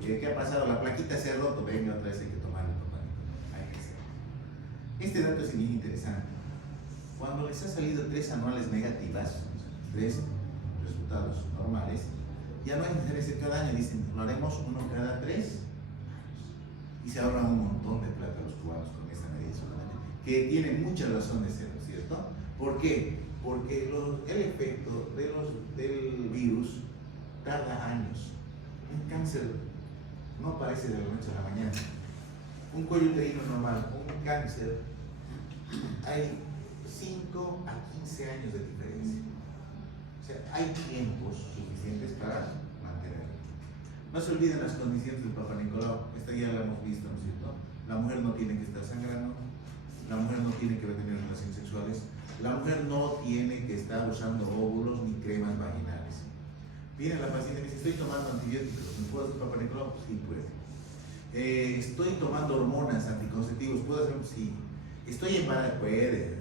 ¿Qué ha pasado? La plaquita se ha roto, venga otra vez, hay que tomar el Papá Nicolau. Hay que hacer. Este dato es bien interesante. Cuando les ha salido 3 anuales negativas, 3 resultados normales, ya no es necesario hacer cada año, dicen, lo haremos uno cada 3 años. Y se ahorran un montón de plata los cubanos con esta medida solamente, que tiene mucha razón de ser, ¿cierto? ¿Por qué? Porque el efecto del virus tarda años. Un cáncer no aparece de la noche a la mañana. Un cuello uterino normal, un cáncer, hay 5 a 15 años de diferencia. O sea, hay tiempos suficientes para mantenerlo. No se olviden las condiciones del Papá Nicolau. Esta ya la hemos visto, ¿no es cierto? La mujer no tiene que estar sangrando, la mujer no tiene que tener relaciones sexuales, la mujer no tiene que estar usando óvulos ni cremas vaginales. Viene la paciente y me dice, estoy tomando antibióticos, ¿me puedo hacer Papá Nicolau? Sí, puede. Estoy tomando hormonas, anticonceptivos, ¿puedo hacerlo? Sí. Estoy embarazada, puede.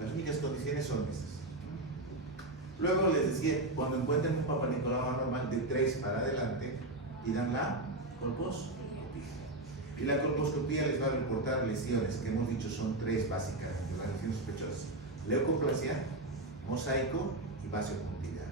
Las únicas condiciones son esas. Luego les decía, cuando encuentren un Papá Nicolau anormal de 3 para adelante, pidan la colposcopía. Y la colposcopía les va a reportar lesiones, que hemos dicho son 3 básicamente, las lesiones sospechosas: leucoplasia, mosaico y vasopuntividad.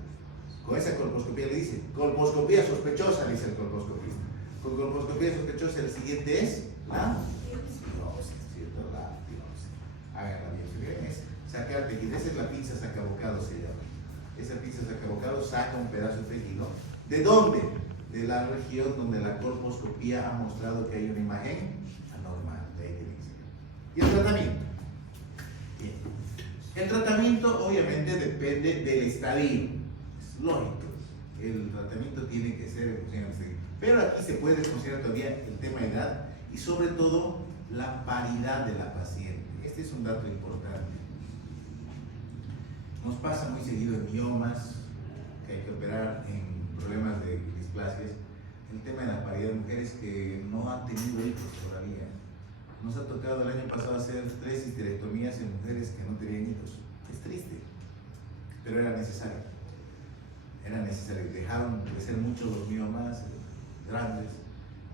Con esa colposcopía le dice, colposcopía sospechosa, dice el colposcopista. Con colposcopía sospechosa el siguiente es la biopsia, ¿cierto? La biopsia. Hagan la biopsia, es sacarte tejido. Esa es la pinza sacabocado, se llama. Esa pinza sacabocado saca un pedazo de tejido. ¿De dónde? De la región donde la colposcopía ha mostrado que hay una imagen anormal. De ahí tiene que ser. ¿Y el tratamiento? Bien. El tratamiento obviamente depende del estadio. Es lógico. El tratamiento tiene que ser en función del estadio. Pero aquí se puede considerar todavía el tema de edad y sobre todo la paridad de la paciente. Este es un dato importante. Nos pasa muy seguido en miomas, que hay que operar en problemas de displasias, el tema de la paridad de mujeres que no han tenido hijos todavía. Nos ha tocado el año pasado hacer 3 histerectomías en mujeres que no tenían hijos. Es triste, pero era necesario. Era necesario. Dejaron crecer mucho los miomas grandes.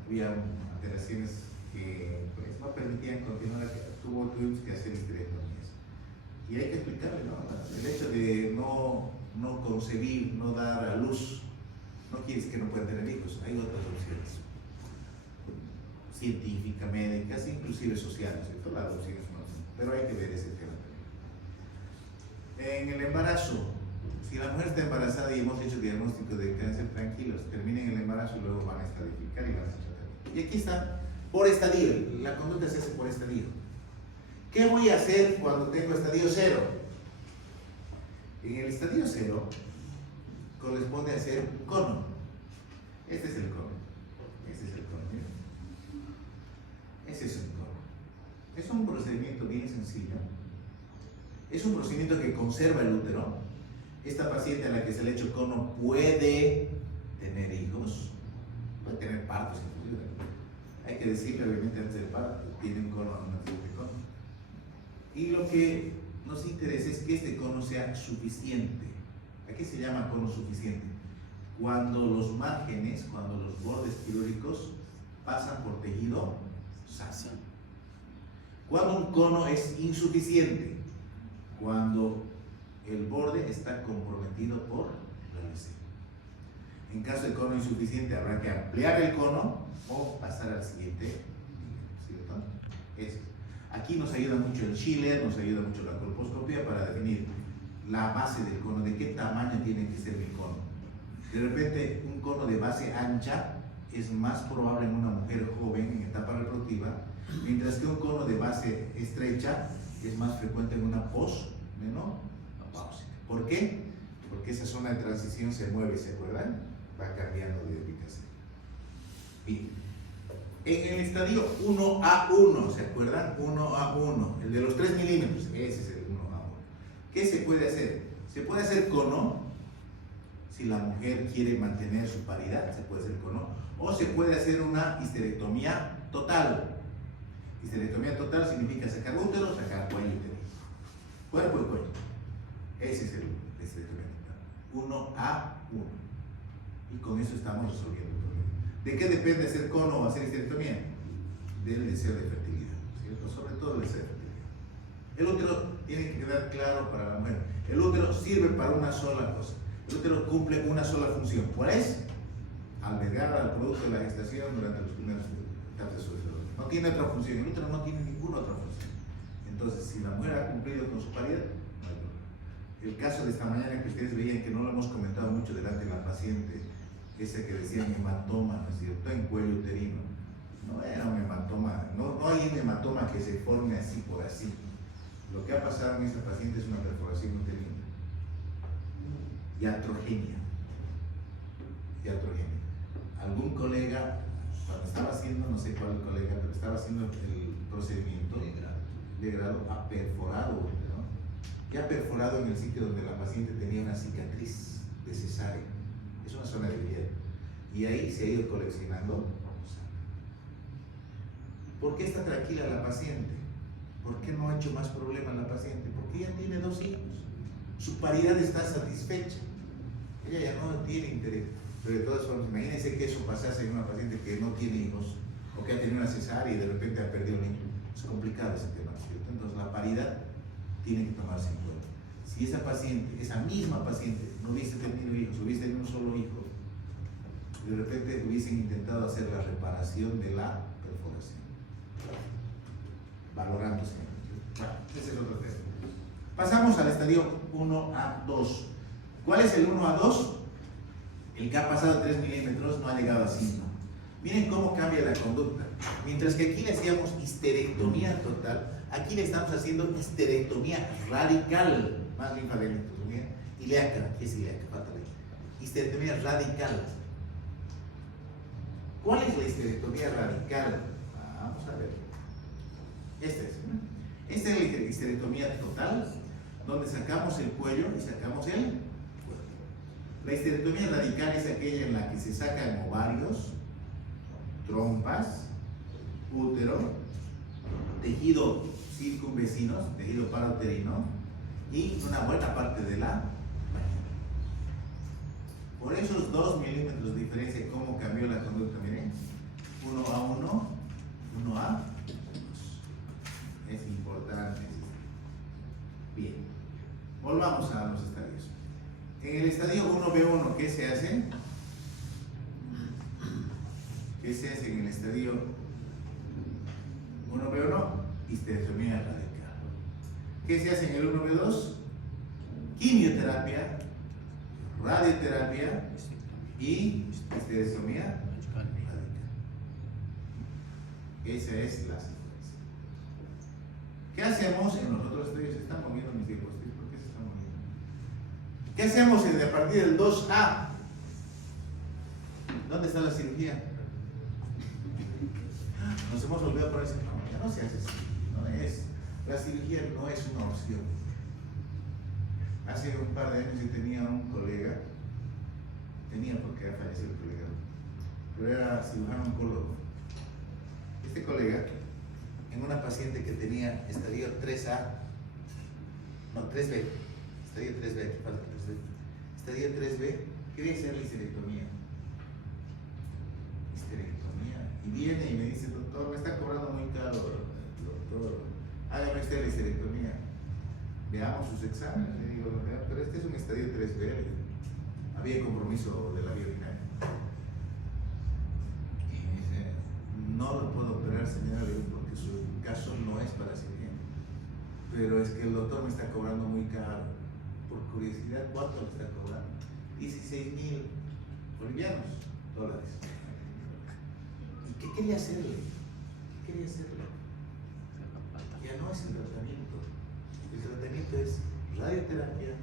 Había alteraciones que pues, no permitían continuar. Tuvimos que hacer histerectomías. Y hay que explicarle, ¿no? El hecho de no concebir, no dar a luz, no quiere decir que no puedan tener hijos. Hay otras opciones. Científicas, médicas, inclusive sociales. Todas las opciones no. Pero hay que ver ese tema también. En el embarazo, si la mujer está embarazada y hemos hecho diagnóstico de cáncer, tranquilos, terminen el embarazo y luego van a estadificar y van a hacer tratamiento. Y aquí está, por estadio, la conducta se hace por estadio. ¿Qué voy a hacer cuando tengo estadio 0? En el estadio 0 corresponde hacer un cono. Este es el cono. Este es el cono. ¿Mira? Ese es el cono. Es un procedimiento bien sencillo. Es un procedimiento que conserva el útero. Esta paciente a la que se le ha hecho cono puede tener hijos, puede tener partos inclusive. Hay que decirle obviamente antes del parto, tiene un cono, un tipo de cono. Y lo que nos interesa es que este cono sea suficiente. ¿A qué se llama cono suficiente? Cuando los márgenes, cuando los bordes quirúrgicos pasan por tejido sano. Cuando un cono es insuficiente, cuando el borde está comprometido por la lesión. En caso de cono insuficiente habrá que ampliar el cono o pasar al siguiente nivel, ¿cierto? Eso. Aquí nos ayuda mucho el Schiller, nos ayuda mucho la colposcopía para definir la base del cono, de qué tamaño tiene que ser el cono. De repente, un cono de base ancha es más probable en una mujer joven en etapa reproductiva, mientras que un cono de base estrecha es más frecuente en una posmenopáusica. ¿Por qué? Porque esa zona de transición se mueve, ¿se acuerdan? Va cambiando de ubicación. Bien. En el estadio 1A1, ¿se acuerdan? 1A1, el de los 3 milímetros, ese es el 1A1. ¿Qué se puede hacer? Se puede hacer cono, si la mujer quiere mantener su paridad, se puede hacer cono, o se puede hacer una histerectomía total. Histerectomía total significa sacar útero, sacar cuello uterino. Cuerpo y cuello. Ese es el histerectomía total. 1A1. Y con eso estamos resolviendo el problema. ¿De qué depende hacer cono o hacer histerectomía? Del deseo de fertilidad, ¿cierto? Sobre todo el deseo de fertilidad. El útero tiene que quedar claro para la mujer. El útero sirve para una sola cosa. El útero cumple una sola función. ¿Cuál es? Albergar al producto de la gestación durante los primeros etapas de su desarrollo. No tiene otra función. El útero no tiene ninguna otra función. Entonces, si la mujer ha cumplido con su paridad, no hay problema. El caso de esta mañana que ustedes veían, que no lo hemos comentado mucho delante de la paciente, ese que decían hematoma, ¿no es cierto?, en cuello uterino. No era un hematoma, no hay un hematoma que se forme así por así. Lo que ha pasado en esta paciente es una perforación uterina. Iatrogenia. Algún colega, cuando estaba haciendo, no sé cuál colega, pero estaba haciendo el procedimiento de grado, ha perforado, ¿no? Y ha perforado en el sitio donde la paciente tenía una cicatriz de cesárea. Es una zona de piel. Y ahí se ha ido coleccionando. ¿Por qué está tranquila la paciente? ¿Por qué no ha hecho más problema la paciente? Porque ella tiene 2 hijos. Su paridad está satisfecha. Ella ya no tiene interés. Pero de todas formas, imagínense que eso pasase en una paciente que no tiene hijos o que ha tenido una cesárea y de repente ha perdido un hijo. Es complicado ese tema, ¿cierto? Entonces la paridad tiene que tomarse en cuenta. Si esa paciente, esa misma paciente, no hubiese tenido hijos, hubiese tenido un solo hijo, de repente hubiesen intentado hacer la reparación de la perforación, valorándose. Bueno, ese es otro tema. Pasamos al estadio 1A2. ¿Cuál es el 1A2? El que ha pasado de 3 milímetros no ha llegado a 5. Miren cómo cambia la conducta. Mientras que aquí le hacíamos histerectomía total, aquí le estamos haciendo histerectomía radical, más linfadenectomía, ilíaca, ¿qué es ilíaca? Histerectomía radical. ¿Cuál es la histerectomía radical? Vamos a ver. Esta es la histerectomía total, donde sacamos el cuello y sacamos el cuerpo. La histerectomía radical es aquella en la que se sacan ovarios, trompas, útero, tejido circunvecino, tejido parouterino y una buena parte de la vagina. Por esos 2 milímetros de diferencia, ¿cómo cambió la conducta? Miren, 1A1, 1A2. Es importante. Bien, volvamos a los estadios. En el estadio 1B1, ¿qué se hace? ¿Qué se hace en el estadio 1B1? Histerectomía radical. ¿Qué se hace en el 1B2? Quimioterapia, radioterapia y histerectomía radical. Esa es la secuencia. ¿Qué hacemos en los otros estadios? Se están moviendo mis diapositivas. ¿Por qué se están moviendo? ¿Qué hacemos a partir del 2A? ¿Dónde está la cirugía? Nos hemos olvidado por eso. No, ya no se hace así. No es. La cirugía no es una opción. Hace un par de años yo tenía un colega, porque ha fallecido el colega, pero era cirujano oncólogo. Este colega, en una paciente que tenía estadio 3A, no, 3B, estadio 3B, falta 3B, estadio 3B, quería hacerle histerectomía. Y viene y me dice, doctor, me está cobrando muy caro, doctor, hágame usted la histerectomía. Veamos sus exámenes. Le digo, pero este es un estadio 3B. Había compromiso de la vía urinaria. Y me dice, no lo puedo operar, señora, porque su caso no es para cirugía. Pero es que el doctor me está cobrando muy caro. Por curiosidad, ¿cuánto le está cobrando? 16,000 bolivianos, dólares. ¿Y qué quería hacerle? ¿Qué quería hacerle? Ya no es el tratamiento. El tratamiento es radioterapia,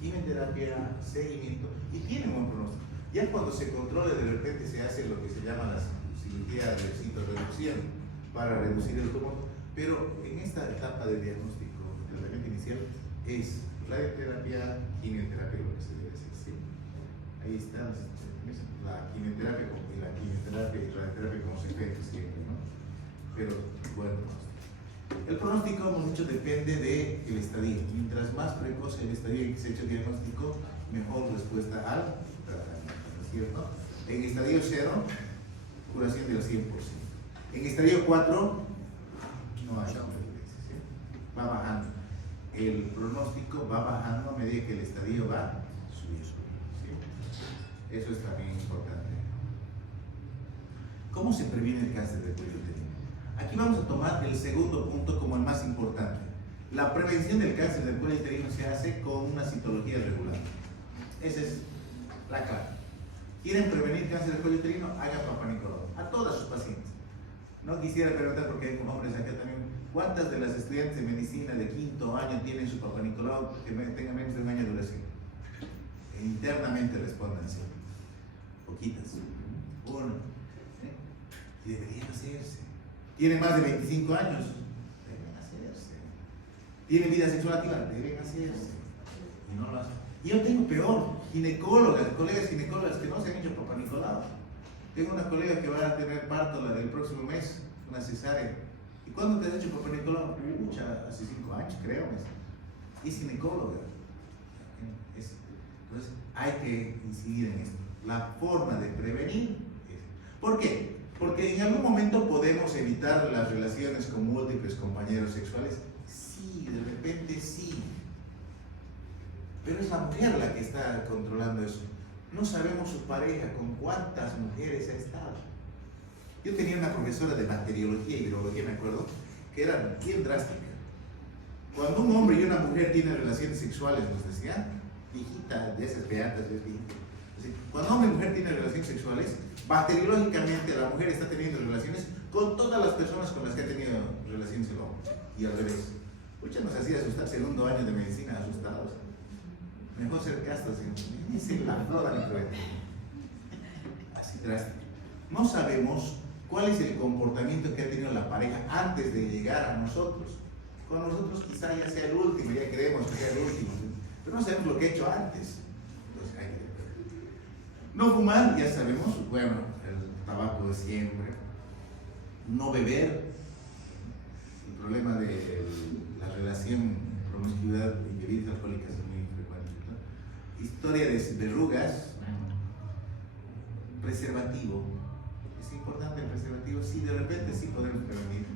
quimioterapia, seguimiento, y tiene un buen pronóstico. Ya cuando se controle, de repente se hace lo que se llama la cirugía de citorreducción para reducir el tumor, pero en esta etapa de diagnóstico, el tratamiento inicial es radioterapia, quimioterapia, lo que se debe hacer, ¿sí? Ahí está la quimioterapia y radioterapia como se efecto siempre, ¿no? Pero bueno, el pronóstico, hemos dicho, depende del estadio. Mientras más precoz el estadio en que se ha hecho el diagnóstico, mejor respuesta al tratamiento, ¿no es cierto? En estadio 0, curación del 100%. En estadio 4, no hay supervivencia, ¿sí? Va bajando. El pronóstico va bajando a medida que el estadio va subiendo, ¿sí? Eso es también importante. ¿Cómo se previene el cáncer de cuello uterino? Aquí vamos a tomar el segundo punto como el más importante. La prevención del cáncer del cuello uterino se hace con una citología regular. Esa es la clave. ¿Quieren prevenir cáncer del cuello uterino? Hagan Papá Nicolau a todas sus pacientes. No quisiera preguntar, porque hay hombres acá también, ¿cuántas de las estudiantes de medicina de 5º año tienen su Papá Nicolau que tenga menos de un año de duración? Internamente respondan sí. Poquitas. Uno. Y deberían hacerse. ¿Tienen más de 25 años? Deben hacerse. ¿Tienen vida sexual activa? Deben hacerse. Y no lo hacen. Y yo tengo peor, ginecólogas, colegas ginecólogas que no se han hecho Papá Nicolau. Tengo una colega que va a tener parto la del próximo mes, una cesárea. ¿Y cuándo te has hecho Papá Nicolau? Hace 5 años, creo. Es ginecóloga. Entonces, hay que incidir en esto. La forma de prevenir es. ¿Por qué? Porque en algún momento podemos evitar las relaciones con múltiples compañeros sexuales. Sí, de repente sí. Pero es la mujer la que está controlando eso. No sabemos su pareja, con cuántas mujeres ha estado. Yo tenía una profesora de bacteriología y virología, me acuerdo, que era bien drástica. Cuando un hombre y una mujer tienen relaciones sexuales, nos decía, viejita, de esas beatas, cuando hombre y mujer tienen relaciones sexuales, bacteriológicamente la mujer está teniendo relaciones con todas las personas con las que ha tenido relaciones el hombre, y al revés. Pucha, nos hacía asustar, segundo año de medicina, asustados. Mejor ser castos, ni la flora ni cruel. Así drástico. No sabemos cuál es el comportamiento que ha tenido la pareja antes de llegar a nosotros. Con nosotros quizá ya sea el último, ya creemos que sea el último, pero no sabemos lo que ha hecho antes. Entonces, hay que... No fumar, ya sabemos, bueno, el tabaco de siempre. No beber, el problema de la relación, promiscuidad y bebidas alcohólicas es muy frecuente, ¿no? Historia de verrugas, preservativo. Es importante el preservativo, sí, de repente sí podemos prevenir,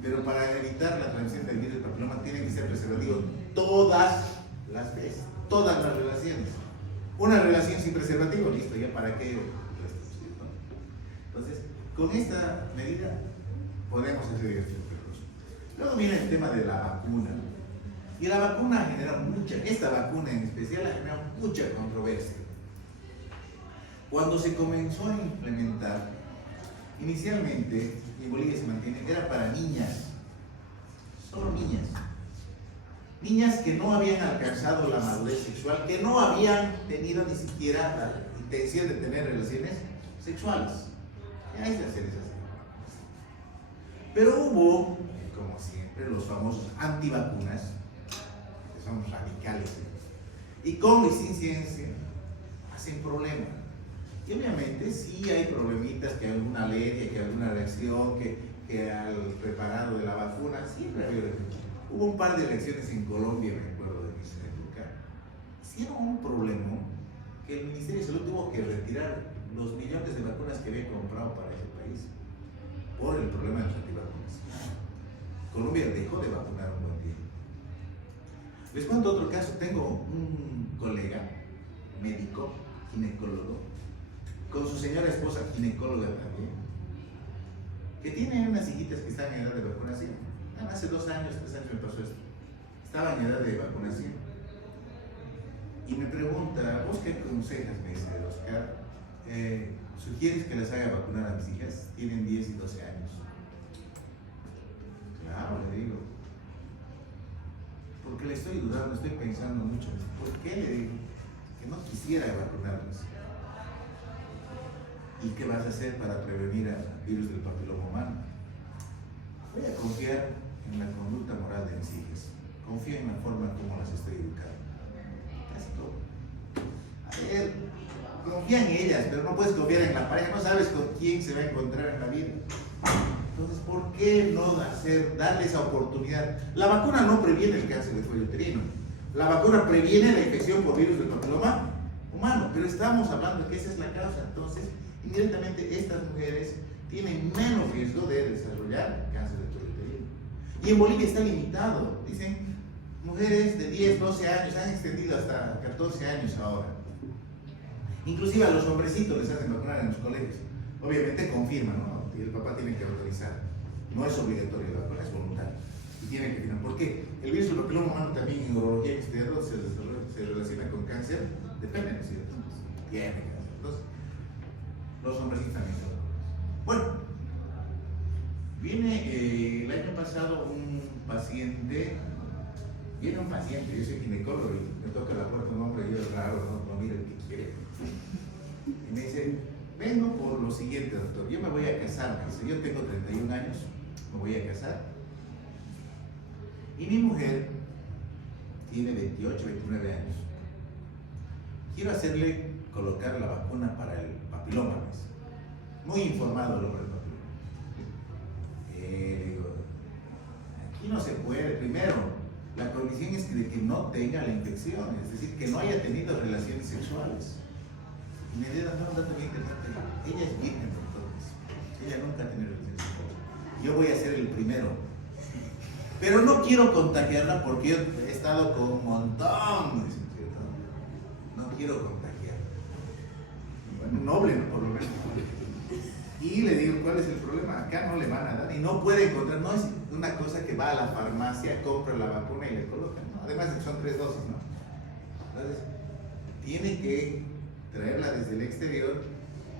pero para evitar la transmisión del virus del papiloma tienen que ser preservativos todas las veces, todas las relaciones. Una relación sin preservativo, listo, ya para qué restricción, ¿no? Entonces, con esta medida podemos hacer esto. Luego viene el tema de la vacuna. Y la vacuna genera esta vacuna en especial ha generado mucha controversia. Cuando se comenzó a implementar, inicialmente, en Bolivia se mantiene, era para niñas, solo niñas. Niñas que no habían alcanzado la madurez sexual, que no habían tenido ni siquiera la intención de tener relaciones sexuales. Ya es de hacer esas. Pero hubo, como siempre, los famosos antivacunas, que son radicales, y con y sin ciencia hacen problemas. Y obviamente sí hay problemitas, que alguna alergia, que alguna reacción, que al preparado de la vacuna, siempre había reacciones. Hubo un par de elecciones en Colombia, me acuerdo de mi época, hicieron un problema que el Ministerio de Salud tuvo que retirar los millones de vacunas que había comprado para ese país por el problema de los antivacunas. Colombia dejó de vacunar un buen tiempo. Les cuento otro caso. Tengo un colega, médico, ginecólogo, con su señora esposa, ginecóloga también, que tiene unas hijitas que están en edad de vacunación. Hace 2 años, 3 años me pasó esto. Estaba en edad de vacunación. Y me pregunta, ¿vos qué aconsejas? Me dice, Oscar, ¿sugieres que les haga vacunar a mis hijas? Tienen 10 y 12 años. Claro, le digo. Porque le estoy dudando, estoy pensando mucho. ¿Por qué le digo? Que no quisiera vacunarlos. ¿Y qué vas a hacer para prevenir al virus del papiloma humano? Voy a confiar en la conducta moral de mis hijas. Confío en la forma como las estoy educando. Casi todo. A ver, confía en ellas, pero no puedes confiar en la pareja. No sabes con quién se va a encontrar en la vida. Entonces, ¿por qué no darle esa oportunidad? La vacuna no previene el cáncer de cuello uterino. La vacuna previene la infección por virus del papiloma humano, pero estamos hablando de que esa es la causa. Entonces, indirectamente, estas mujeres tienen menos riesgo de desarrollar cáncer de cuello uterino. Y en Bolivia está limitado. Dicen, mujeres de 10, 12 años, han extendido hasta 14 años ahora. Inclusive a los hombrecitos les hacen vacunar en los colegios. Obviamente confirman, ¿no? Y el papá tiene que autorizar. No es obligatorio la vacuna, es voluntario. Y tiene que firmar. ¿Por qué? El virus del papiloma humano también en urología exterior se relaciona con cáncer. Depende, ¿no es cierto? Tiene cáncer. Entonces, los hombrecitos también son. Bueno, viene el año pasado un paciente, yo soy ginecólogo y me toca la puerta un hombre, yo es raro, no mira el que quiere. Y me dice, vengo por lo siguiente, doctor, yo me voy a casar, me dice, yo tengo 31 años, me voy a casar. Y mi mujer tiene 28, 29 años. Quiero hacerle colocar la vacuna para el papiloma, me dice. Muy informado el hombre del papiloma. Digo, aquí no se puede. Primero, la condición es de que no tenga la infección, es decir, que no haya tenido relaciones sexuales. Y me dieron un dato bien interesante. Ella es virgen, entonces. Ella nunca ha tenido relaciones sexuales. Yo voy a ser el primero. Pero no quiero contagiarla porque yo he estado con un montón. No quiero contagiarla. Bueno, noble, ¿no? Por lo menos. Y le digo, ¿cuál es el problema? Acá no le van a dar y no puede encontrar, no es una cosa que va a la farmacia, compra la vacuna y le colocan, ¿no? Además de que son 3 dosis, ¿no? Entonces, tiene que traerla desde el exterior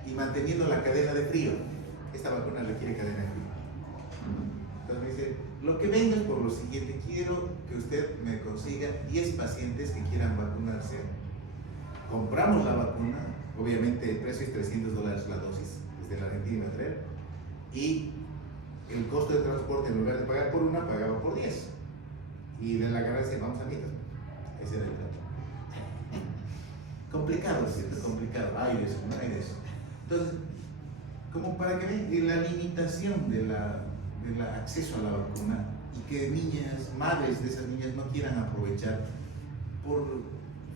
y manteniendo la cadena de frío. Esta vacuna requiere cadena de frío. Entonces me dice, lo que vengo es por lo siguiente, quiero que usted me consiga 10 pacientes que quieran vacunarse. Compramos la vacuna, obviamente el precio es $300 la dosis, desde la Argentina a traer, y el costo de transporte en lugar de pagar por una, pagaba por 10. Y de la ganancia vamos a mitad. Ese era el plan. Complicado, ¿cierto? Complicado. Hay de eso, no hay de eso. Entonces, como para que vean la limitación del acceso a la vacuna y que niñas, madres de esas niñas no quieran aprovechar por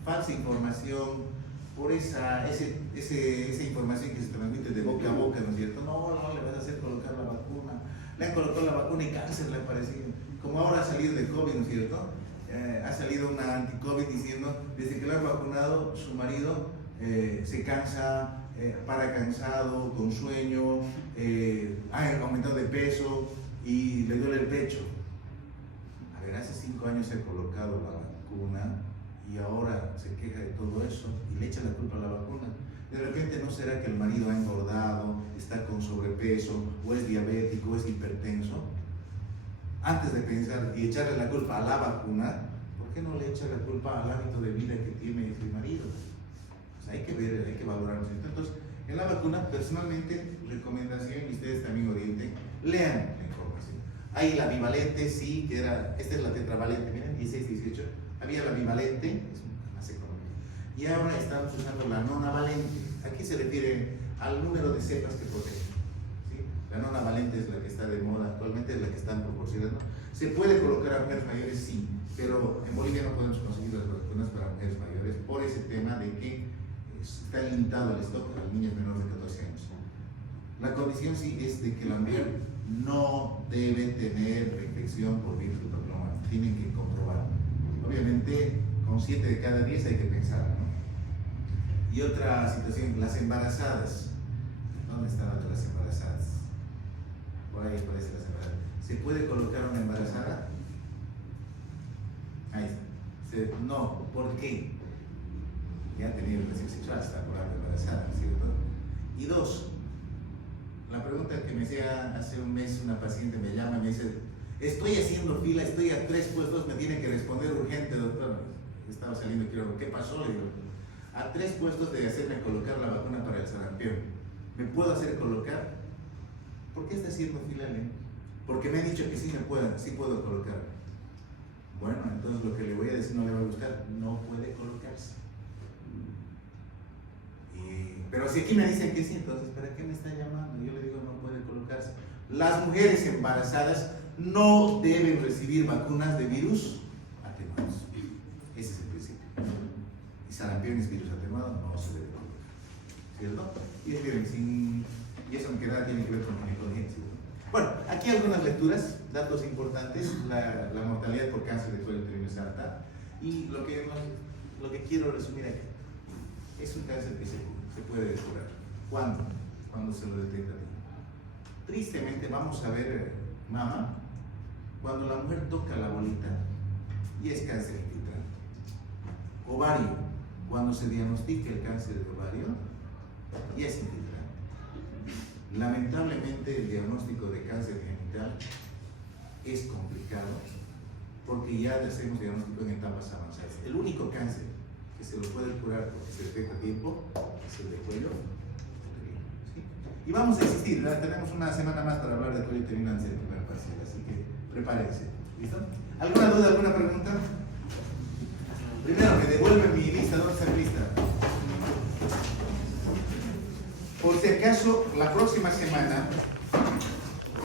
falsa información, por esa información que se transmite de boca a boca, ¿no es cierto? No, le vas a hacer colocar la vacuna. Le han colocado la vacuna y cáncer le ha parecido. Como ahora ha salido de COVID, ¿no es cierto? Ha salido una anti-COVID diciendo, desde que lo han vacunado, su marido se cansa, para cansado, con sueño, ha aumentado de peso y le duele el pecho. A ver, hace 5 años se ha colocado la vacuna y ahora se queja de todo eso y le echa la culpa a la vacuna. De repente, ¿no será que el marido ha engordado, está con sobrepeso, o es diabético, o es hipertenso? Antes de pensar y echarle la culpa a la vacuna, ¿por qué no le echa la culpa al hábito de vida que tiene ese marido? Pues hay que ver, hay que valorarlo. Entonces, en la vacuna, personalmente, recomendación, y ustedes también orienten, lean la información. Hay la bivalente, sí, que era, esta es la tetravalente, miren, 16, 18. Había la bivalente, es más económica. Y ahora estamos usando la nonavalente. Aquí se refiere al número de cepas que protegen. ¿Sí? La nonavalente es la que está de moda actualmente, es la que están proporcionando. ¿Se puede colocar a mujeres mayores? Sí, pero en Bolivia no podemos conseguir las vacunas para mujeres mayores por ese tema de que está limitado el stock a las niñas menores de 14 años. La condición sí es de que la mujer no debe tener infección por virus del papiloma, tienen que comprobarlo. Obviamente, con 7 de cada 10 hay que pensar, ¿no? Y otra situación, las embarazadas. ¿Dónde están las embarazadas? Por ahí aparecen las embarazadas. ¿Se puede colocar una embarazada? Ahí está. No, ¿por qué? Ya ha tenido relación sexual, está por la embarazada, ¿cierto? Y 2, la pregunta que me hacía hace un mes una paciente me llama y me dice, estoy haciendo fila, estoy a 3 puestos, me tiene que responder urgente, doctor. Estaba saliendo, quiero, ¿qué pasó? Le digo, a 3 puestos de hacerme colocar la vacuna para el sarampión. ¿Me puedo hacer colocar? ¿Por qué está haciendo fila, Len? Porque me han dicho que sí sí puedo colocar. Bueno, entonces lo que le voy a decir no le va a gustar, no puede colocarse. Pero si aquí me dicen que sí, entonces ¿para qué me está llamando? Yo le digo no puede colocarse. Las mujeres embarazadas no deben recibir vacunas de virus atenuados. Ese es el principio. Y sarampión es virus atenuado, no se debe colocar. ¿Cierto? Y eso aunque nada tiene que ver con ginecología. Bueno, aquí algunas lecturas, datos importantes. La mortalidad por cáncer de cuello uterino es alta. Y lo que quiero resumir aquí es un cáncer que se puede curar. ¿Cuándo? Cuando se lo detecta. Tristemente vamos a ver mama cuando la mujer toca la bolita y es cáncer infiltrante. Ovario, cuando se diagnostica el cáncer de ovario y es infiltrante. Lamentablemente el diagnóstico de cáncer genital es complicado porque ya hacemos diagnóstico en etapas avanzadas. El único cáncer que se lo puede curar porque se detecta a tiempo es el de cuello uterino. ¿Sí? Y vamos a insistir, tenemos una semana más para hablar de cuello uterino antes del primer parcial, así que prepárense. ¿Listo? ¿Alguna duda, alguna pregunta? Primero, me devuelve mi lista, ¿dónde está mi lista? Por si acaso, la próxima semana